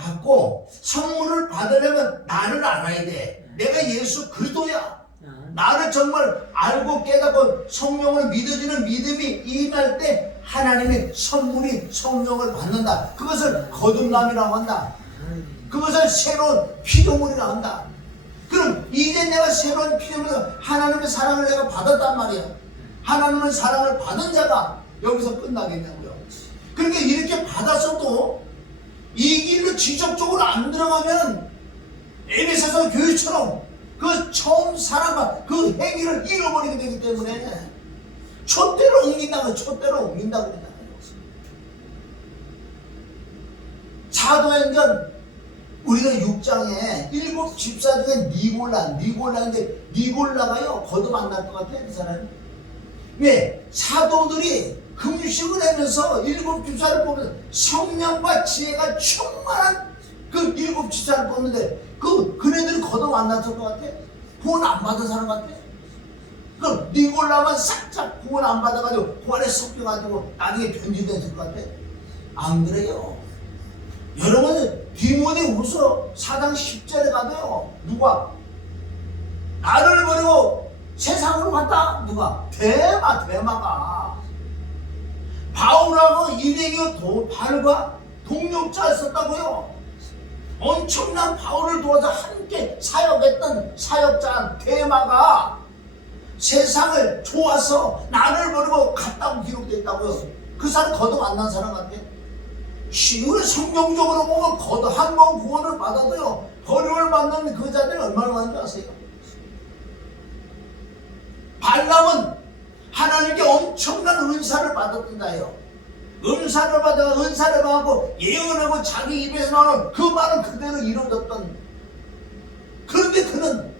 받으려면 나를 알아야 돼. 내가 예수 그리스도야. 나를 정말 알고 깨닫고 성령을 믿어지는 믿음이 임할 때 하나님의 선물이 성령을 받는다. 그것을 거듭남이라고 한다. 그것을 새로운 피조물이라고 한다. 그럼 이제 내가 새로운 피조물이라 하나님의 사랑을 내가 받았단 말이야. 하나님의 사랑을 받은 자가 여기서 끝나겠냐고요. 그러니까 이렇게 받았어도 이 길로 지속적으로 안 들어가면 에베소서 교회처럼 그 처음 사랑과 그 행위를 잃어버리게 되기 때문에 촛대로 옮긴다고 그러잖아요. 사도행전 우리가 6장에 7 집사 중에 니골라인데 니골라가요 거듭 안 날 것 같아 그 사람이. 왜? 사도들이 금식을 하면서 7 집사를 보면서 성령과 지혜가 충만한 그 7 집사를 보는데 그네들이 거듭 안 났을 것 같아? 구원 안 받은 사람 같아? 그럼 니골라만 싹싹 구원 안 받아가지고 구원에 섞여가지고 나중에 변질됐을 것 같아? 안 그래요. 여러분 디모데후서 4장 10절에 가도요. 누가? 나를 버리고 세상으로 갔다? 누가? 대마가 바울하고 일행이 바울과 동력자였었다고요. 엄청난 바울을 도와서 함께 사역했던 사역자 대마가 세상을 좋아서 나를 버리고 갔다고 기록됐다고요. 그 사람 거듭 안 난 사람 같아? 우리 성경적으로 보면 한 번 구원을 받아도요 버림을 받는 그 자들이 얼마나 많은지 아세요? 발람은 하나님께 엄청난 은사를 받았던 자예요. 은사를 받고 예언하고 자기 입에서 나오는 그 말은 그대로 이루어졌던. 그런데 그는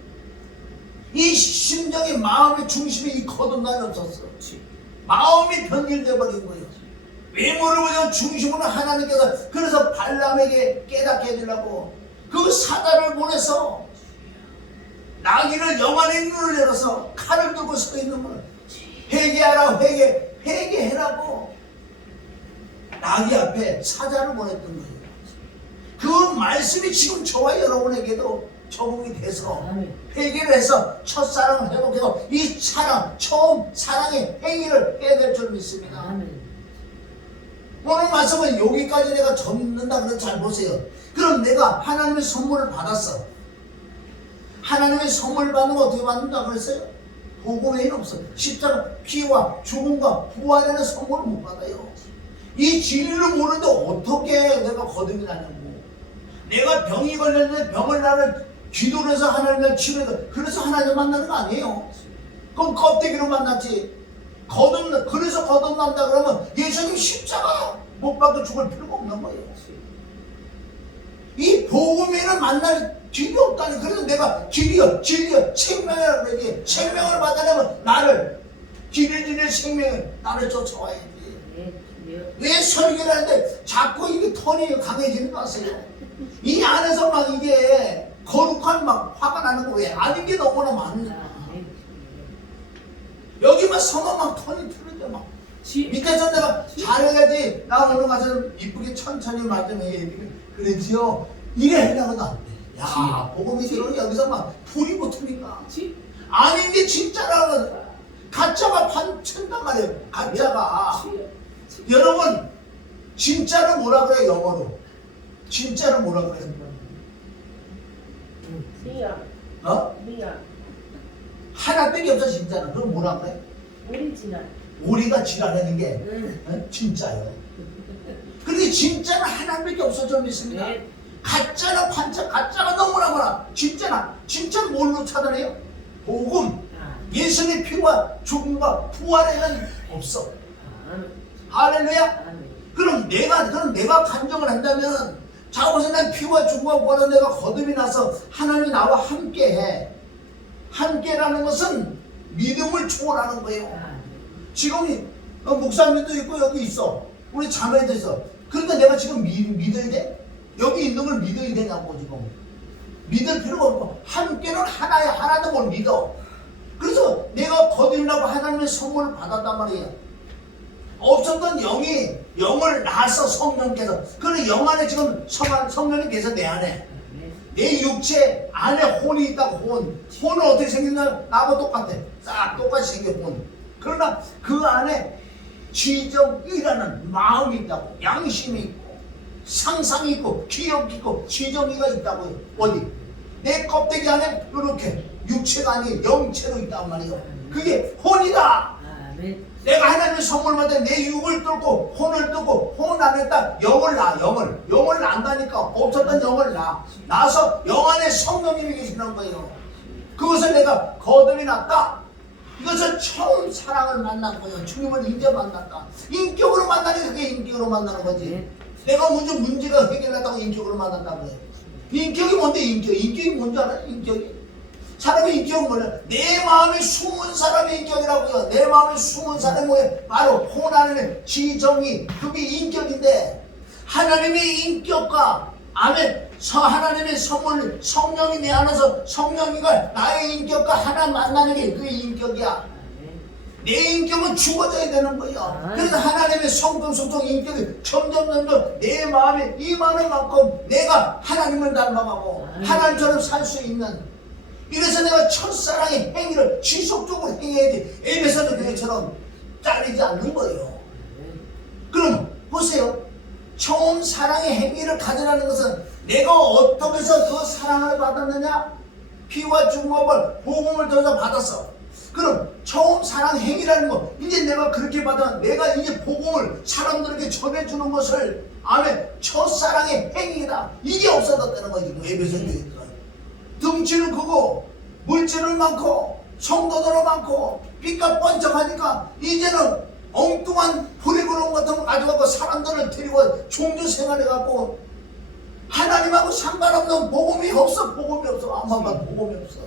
이 심정의 마음의 중심에 이 거듭남이 없었어. 마음이 변질되어 버린 거예요. 외모를 보면 중심으로 하나님께서 그래서 발람에게 깨닫게 해주려고 그 사자를 보내서 나귀를 영안의 눈을 열어서 칼을 들고 서 있는 걸 회개하라 회개해라고 나귀 앞에 사자를 보냈던 거예요. 그 말씀이 지금 저와 여러분에게도 적응이 돼서 회개를 해서 첫사랑을 회복해서 이 사랑, 처음 사랑의 행위를 해야 될 줄 믿습니다. 오늘 말씀은 여기까지 내가 접는다 그래서 잘 보세요. 그럼 내가 하나님의 선물을 받았어. 하나님의 선물 받는 거 어떻게 받는다 그랬어요? 복음 외에는 없어. 십자가 피와 죽음과 부활에는 선물을 못 받아요. 이 진리를 모르는데 어떻게 내가 거듭이 나냐고. 내가 병이 걸렸는데 병을 나를 기도를 해서 하나님을 치료해서 그래서 하나님 만나는 거 아니에요. 그럼 껍데기로 만났지. 그래서 거듭난다 그러면 예수님 십자가 못 받고 죽을 필요가 없는 거예요. 이 복음에는 만날 길이 없다니. 그래서 내가 길이여 진리여 생명이라고 그러지. 생명을 받으려면 나를 길을 지낼 생명을 나를 쫓아와야지. 왜 설교를 하는데 자꾸 이게 톤이 강해지는 거 아세요? 이 안에서 막 이게 거룩한 막 화가 나는 거 왜? 아닌 게 너무나 많으니까. 여기만 서면 막 톤이 틀어져 막. 밑에서 내가 잘해야지. 나 오늘 가서 이쁘게 천천히 맞으면 그랬지요. 이래 하려고도 안 돼. 야, 복음이 들어오면 여기서 막 불이 붙으니까. 아닌 게 진짜라고. 가짜가 판친단 말이에요. 가짜가. 여러분, 진짜를 뭐라 그래, 영어로? 진짜를 뭐라 그래? 어? 하나밖에 없어, 진짜는. 그럼 뭐라 그래? 우리가 지랄하는 게 진짜예요. 그런데 진짜는 하나밖에 없어, 좀 있습니다. 가짜나 판짜, 가짜가 너무나 많아. 진짜는 뭘로 차단해요? 복음. 예수의 피와 죽음과 부활에는 없어. 할렐루야. 그럼 내가 간정을 한다면, 자, 보세요. 난 피와 죽음과 부활은 내가 거듭이 나서 하나님이 나와 함께해. 함께라는 것은 믿음을 초월하는 거예요. 지금 목사님도 있고 여기 있어. 우리 자매도 있어. 그러니까 내가 지금 믿어야 돼? 여기 있는 걸 믿어야 되냐고 지금. 믿을 필요가 없고 함께는 하나야. 하나도 뭘 믿어. 그래서 내가 거듭나고 하나님의 선물을 받았단 말이에요. 없었던 영을 낳았어, 성령께서. 그래, 영 안에 지금 성령이 계셔, 내 안에. 내 육체 안에 혼이 있다고. 혼은 어떻게 생겼냐? 나하고 똑같아. 싹 똑같이 생겨, 혼. 그러나 그 안에 지정이라는 마음이 있다고. 양심이 있고 상상이 있고 기억이 있고 지정이가 있다고요. 어디? 내 껍데기 안에 이렇게 육체가 아닌 영체로 있단 말이에요. 그게 혼이다. 내가 하나님의 선물 받아 내 육을 뚫고 혼을 뚫고 혼 안에 딱 영을 낳아. 영을 낳는다니까. 없었던 영을 낳아서 영 안에 성령님이 계시는 거예요. 그것을 내가 거듭이 났다. 이것을 처음 사랑을 만난 거예요. 주님을 이제 만났다. 인격으로 만나니 그게 인격으로 만나는 거지. 내가 먼저 문제가 해결났다고 인격으로 만난다고 해요. 인격이 뭔데? 인격이 뭔지 알아요? 인격이 사람의 인격은 뭐냐? 내 마음에 숨은 사람의 인격이라고요. 내 마음에 숨은 사람이 뭐예요? 바로 혼 안에 지정이. 그게 인격인데 하나님의 인격과 아멘. 하나님의 선물 성령이 내 안에서 성령이가 나의 인격과 하나 만나는 게 그게 인격이야. 내 인격은 죽어져야 되는 거야. 그래서 하나님의 성품 인격이 점점 내 마음에 임하는 만큼 내가 하나님을 닮아가고 하나님처럼 살 수 있는. 이래서 내가 첫사랑의 행위를 지속적으로 행해야지 에베소서 교회처럼 잘리지 않는 거예요. 그럼 보세요. 처음 사랑의 행위를 가져라는 것은 내가 어떻게 해서 그 사랑을 받았느냐? 피와 죽음과 복음을 통해서 받았어. 그럼 처음 사랑 행위라는 거 이제 내가 그렇게 받아 내가 이제 복음을 사람들에게 전해주는 것을 아멘. 첫사랑의 행위다. 이게 없어졌다는 거지. 에베소 교회들은 덩치는 크고 물질은 많고 성도들은 많고 빛깔 번쩍하니까 이제는 엉뚱한 불의그러움 같은 거 가져가고 사람들을 데리고 종교 생활해갖고 하나님하고 상관없는 복음이 없어. 아무만 봐도 복음이 없어.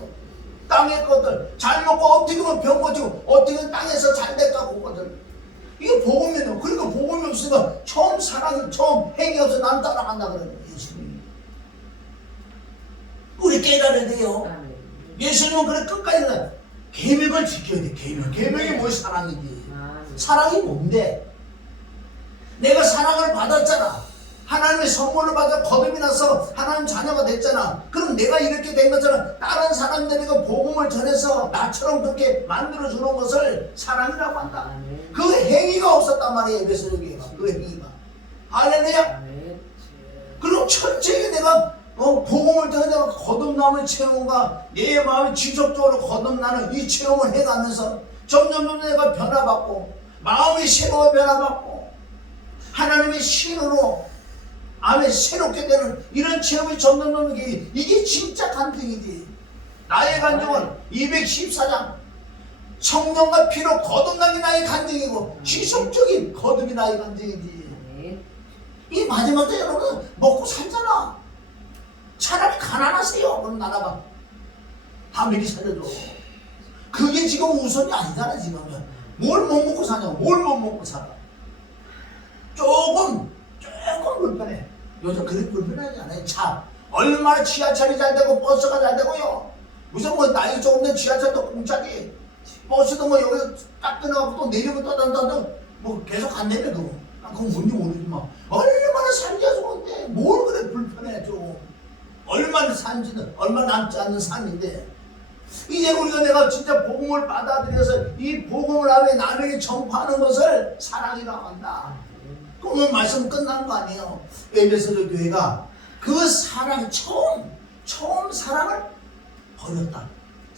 땅의 것들 잘 먹고 어떻게 보면 병 고치고 어떻게 보면 땅에서 잘 됐다고 그거들 이게 복음이에요. 그러니까 복음이 없으니까 처음 행위 없어 난 따라간다 그러는 예수님. 우리 깨달아야 돼요. 예수님은 그래 끝까지 계명을 지켜야 돼. 계명이 뭘 사랑이지. 사랑이 뭔데? 내가 사랑을 받았잖아. 하나님의 선물을 받아 거듭이 나서 하나님 자녀가 됐잖아. 그럼 내가 이렇게 된 것처럼 다른 사람들에게 복음을 전해서 나처럼 그렇게 만들어주는 것을 사랑이라고 한다. 그 행위가 없었단 말이에요. 에베소 교회가. 그 행위가. 할렐루야. 그리고 철저히 내가 복음을 통해 내가 거듭남의 체험과 내 마음이 지속적으로 거듭나는 이 체험을 해가면서 점점 내가 변화받고 마음이 새로워 변화받고 하나님의 신으로 아멘 새롭게 되는 이런 체험이 점점 오는 게 이게 진짜 간증이지. 나의 간증은 214장 성령과 피로 거듭난 게 나의 간증이고 지속적인 거듭이 나의 간증이지. 이 마지막 때 여러분 먹고 살잖아. 차라리 가난하세요. 그럼 나라가 다 미리 살려줘. 그게 지금 우선이 아니잖아. 지금은 뭘 못 먹고 사냐고. 뭘 못 먹고 살아. 조금 불편해. 요즘 그렇게 불편하지 않아요. 차 얼마나 지하철이 잘 되고 버스가 잘 되고요. 무슨 뭐 나이 조금 된 지하철도 공짜지. 버스도 뭐 여기 딱 끊어갖고 또 내리고 떠단다도 뭐 계속 안 내려도 그건 뭔지 모르지만 얼마나 살기가 좋은데 뭘 그래 불편해. 좀 얼마나 산지는 얼마 남지 않는 삶인데 이제 우리가 내가 진짜 복음을 받아들여서 이 복음을 하며 남에게 전파하는 것을 사랑이라고 한다. 그러면 말씀 끝난 거 아니에요. 에베소서 교회가 그 사랑 처음 사랑을 버렸다.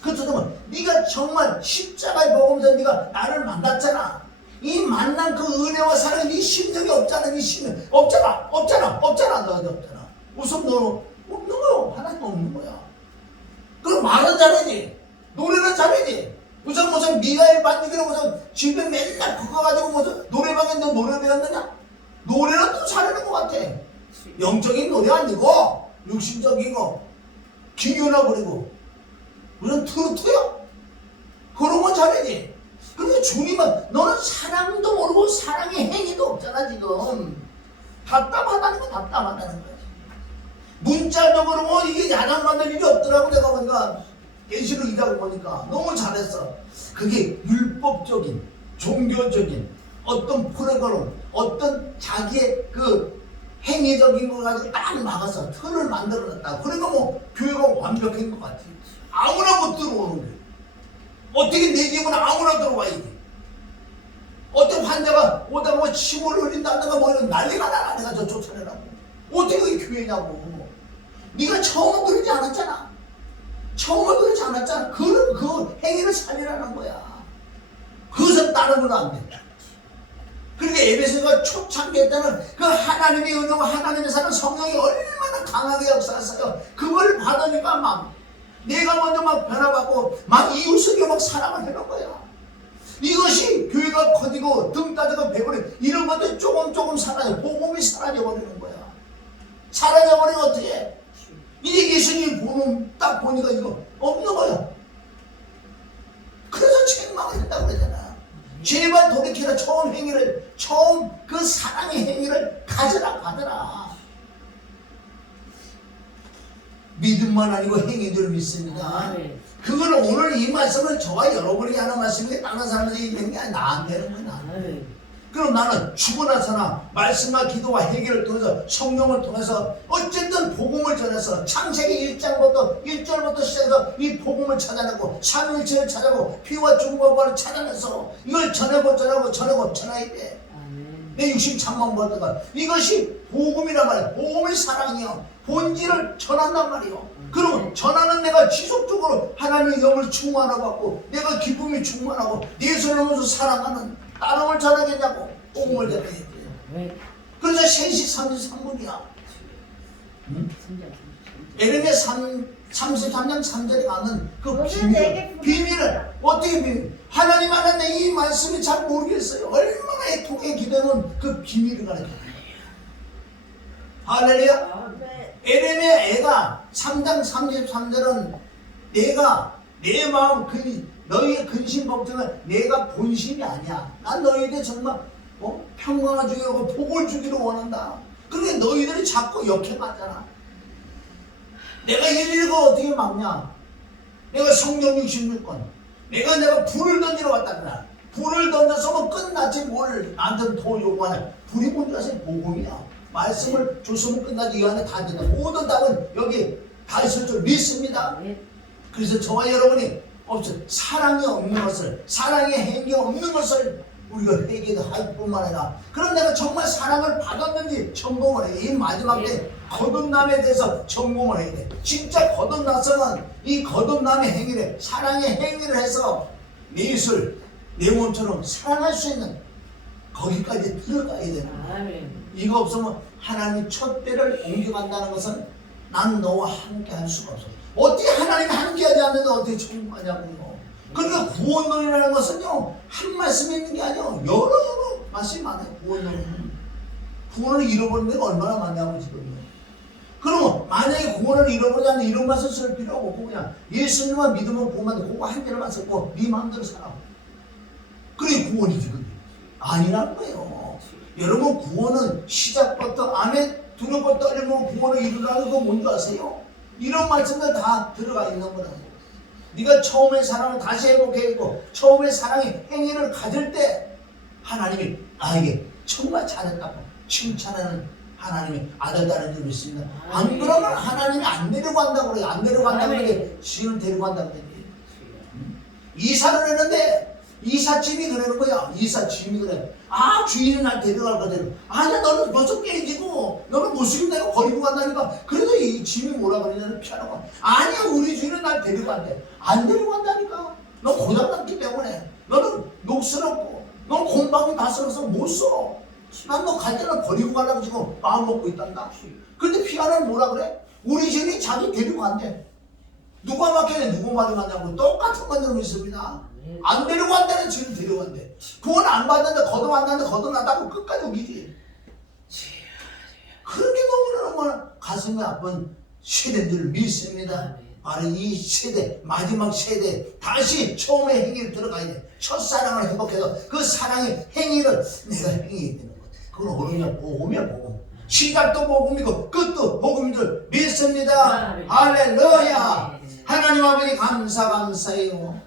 그렇다면 네가 정말 십자가의 복음에서 네가 나를 만났잖아. 이 만난 그 은혜와 사랑이 네 심령이 없잖아. 네 심령 없잖아. 너한테 없잖아. 무슨 너 없는 거야. 하나도 없는 거야. 그럼 말은 잘하지. 노래는 잘하지. 무슨 미가엘 반주기로 무슨 집에 맨날 그거 가지고 무슨 노래방에 너 노래 배웠느냐? 노래는 또 잘하는 것 같아. 영적인 노래 아니고 육신적이고 기교나 버리고 무슨 트로트야? 그런 건 잘하지. 근데 주님은 너는 사랑도 모르고 사랑의 행위도 없잖아. 지금 답답하다는 건 답답하다는 거야. 문자적으로 뭐 이게 야단 만들 일이 없더라고. 내가 보니까 예시로 일하고 보니까 너무 잘했어. 그게 율법적인 종교적인 어떤 프로그램 어떤 자기의 그 행위적인 거 가지고 딱 막아서 틀을 만들어놨다. 그러니까 뭐 교회가 완벽한 것 같아. 아무나 못 들어오는 거야. 어떻게 내 집은 아무나 들어와야 돼. 어떤 환자가 오다가 뭐 침을 흘린다든가 뭐 이런 난리가 나라. 내가 저 쫓아내라고. 어떻게 그게 교회냐고. 네가 처음은 그러지 않았잖아. 그 행위를 살리라는 거야. 그것을 따르면 안 돼. 그러니까 에베소가 초창기 때는 그 하나님의 은혜와 하나님의 사랑 성령이 얼마나 강하게 역사했어요. 그걸 받으니까 막 내가 먼저 막 변화받고 막 이웃에게 막 사랑을 해놓은 거야. 이것이 교회가 커지고 등 따지고 배부리 이런 것들 조금 사라져. 복음이 사라져버리는 거야. 사라져버리면 어떻게 해? 이제 예수님 복음 딱 보니까 이거 없는 거야. 그래서 책망을 했다고 그러잖아. 제발 돌이켜라. 처음 그 사랑의 행위를 가져라 받으라. 믿음만 아니고 행위들을 믿습니다. 그걸 오늘 이 말씀을 저와 여러분에게 하는 말씀이 다른 사람들이 얘기하는 게 아니라 나한테 하는 거야. 그럼 나는 죽어나서나 말씀과 기도와 해결을 통해서 성령을 통해서 어쨌든 복음을 전해서 창세기 1절부터 시작해서 이 복음을 찾아내고 삼위일체를 찾아내고 피와 죽음과 부활을 찾아내서 이걸 전하고 전해야 돼. 내 육신 창만 보다가 이것이 복음이란 말이야. 복음의 사랑이요. 본질을 전한단 말이요. 그러면 전하는 내가 지속적으로 하나님의 영을 충만하고 받고 내가 기쁨이 충만하고 내 손을 놓아서 사랑하는 따름을 전하겠냐고. 복음을 전하겠지. 그래서 3시 33분이야. 에레미야 33장 3절에 가면 그 비밀을 어떻게 비밀? 하나님 하나님 이 말씀이 잘 모르겠어요. 얼마나 애통의 기도는 그 비밀을 가르쳐요. 할렐루야. 에레미야 애가 3장 33절은 내가 내 마음 너희의 근심 걱정은 내가 본심이 아니야. 난 너희들 정말 평강을 주기로 복을 주기를 원한다. 그런데 너희들이 자꾸 역행하잖아. 내가 이거 어떻게 막냐? 내가 성령 66권 내가 불을 던지러 왔다 그래. 불을 던져서면 끝나지 뭘 나한테 더 요구하냐. 불이 뭔지 아세요? 복음이야. 말씀을 줬으면 끝나지. 이 안에 다 된다. 모든 답은 여기 다 있을 줄 믿습니다. 그래서 저와 여러분이 사랑이 없는 것을, 사랑의 행위 없는 것을 우리가 회개도 할 뿐만 아니라 그럼 내가 정말 사랑을 받았는지 점검을 해. 이 마지막 때 거듭남에 대해서 점검을 해야 돼. 진짜 거듭났으면 이 거듭남의 행위를, 사랑의 행위를 해서 내 입술, 내 몸처럼 사랑할 수 있는 거기까지 들어가야 되는. 이거 없으면 하나님이 첫 배를 옮겨간다는 것은 난 너와 함께 할 수가 없어. 어떻게 하나님이 함께하지 않는데 어떻게 천국하냐고요. 그러니까 구원론이라는 것은요, 한 말씀이 있는 게 아니에요. 여러 말씀이 많아요. 구원을 잃어버린 데가 얼마나 많냐고 지금요. 그럼 만약에 구원을 잃어버리지 않는 이런 말씀 쓸 필요가 없고 그냥 예수님만 믿으면 구원만 돼. 그거 한 개를만 쓰고 네 마음대로 살아. 그게 구원이지. 그게 아니라는 거예요. 여러분, 구원은 시작부터 아멘 두렵고 떨리면 구원을 이루라는 거 뭔지 아세요? 이런 말씀들 다 들어가 있는 거라고. 네가 처음에 사랑을 다시 회복해있고 처음에 사랑의 행위를 가질 때 하나님이 나에게 정말 잘했다고 칭찬하는 하나님의 아들 딸인 줄 믿습니다. 안 그러면 하나님이 안 데리고 간다고 그래요. 안 데리고 간다고 그래요. 지금 데리고 간다고 그래요. 이사를 했는데 이삿짐이 그러는 거야. 이삿짐이 그래. 아, 주인은 날 데려갈 거대로. 아니야, 너는 벌써 깨지고 너는 못쓰고 내가 버리고 간다니까. 그래도 이 짐이 뭐라 그러냐면 피하라고. 아니야, 우리 주인은 날 데리고 간대. 안 데리고 간다니까. 너 고장났기 때문에. 너는 녹슬었고 넌 곰방이 다 썰어서 못 써. 난 너 갈 때는 버리고 가려고 지금 마음 먹고 있단다. 근데 피하는 뭐라 그래? 우리 주인이 자기 데리고 간대. 누가 막혀야 누구 말이 맞냐고. 똑같은 건들 있습니다. 안 데리고 간다는 지금 데려간대. 구원 안 받는데 거듭났는데 거듭났다고 끝까지 우기지. 그렇게 너무나 가슴이 아픈 세대인 줄 믿습니다. 바로 이 세대, 마지막 세대 다시 처음의 행위를 들어가야 돼. 첫사랑을 회복해서 그 사랑의 행위를 내가 행해야 되는 거지. 그건 어느냐? 복음이야, 복음. 시작도 복음이고 끝도 복음인 줄 믿습니다. 할렐루야. 하나님 아버지 감사해요.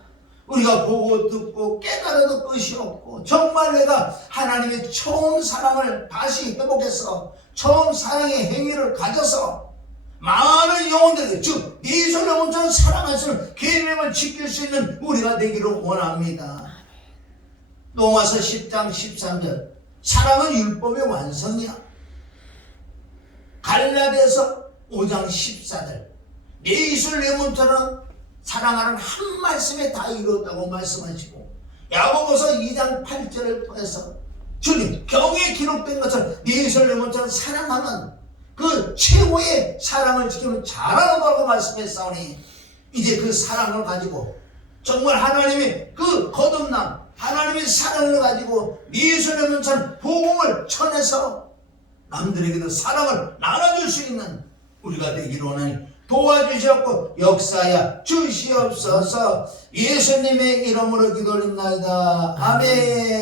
우리가 보고 듣고 깨달아도 끝이 없고 정말 내가 하나님의 처음 사랑을 다시 회복해서 처음 사랑의 행위를 가져서 많은 영혼들에게 즉 네 손의 온전히 사랑할 수 있는 계명을 지킬 수 있는 우리가 되기를 원합니다. 로마서 10장 13절 사랑은 율법의 완성이야. 갈라디아서 5장 14절 내 입술 내 몸처럼 사랑하는 한 말씀에 다 이루었다고 말씀하시고 야고보서 2장 8절을 통해서 주님 경에 기록된 것처럼 네 입술 내 몸처럼 사랑하는 그 최고의 사랑을 지키면 잘하노라고 말씀했사오니 이제 그 사랑을 가지고 정말 하나님의 그 거듭남 하나님의 사랑을 가지고 네 입술 내 몸처럼 복음을 전해서 남들에게도 사랑을 나눠줄 수 있는 우리가 되기를 원하니 도와주셨고 역사하여 주시옵소서. 예수님의 이름으로 기도드립니다. 아멘.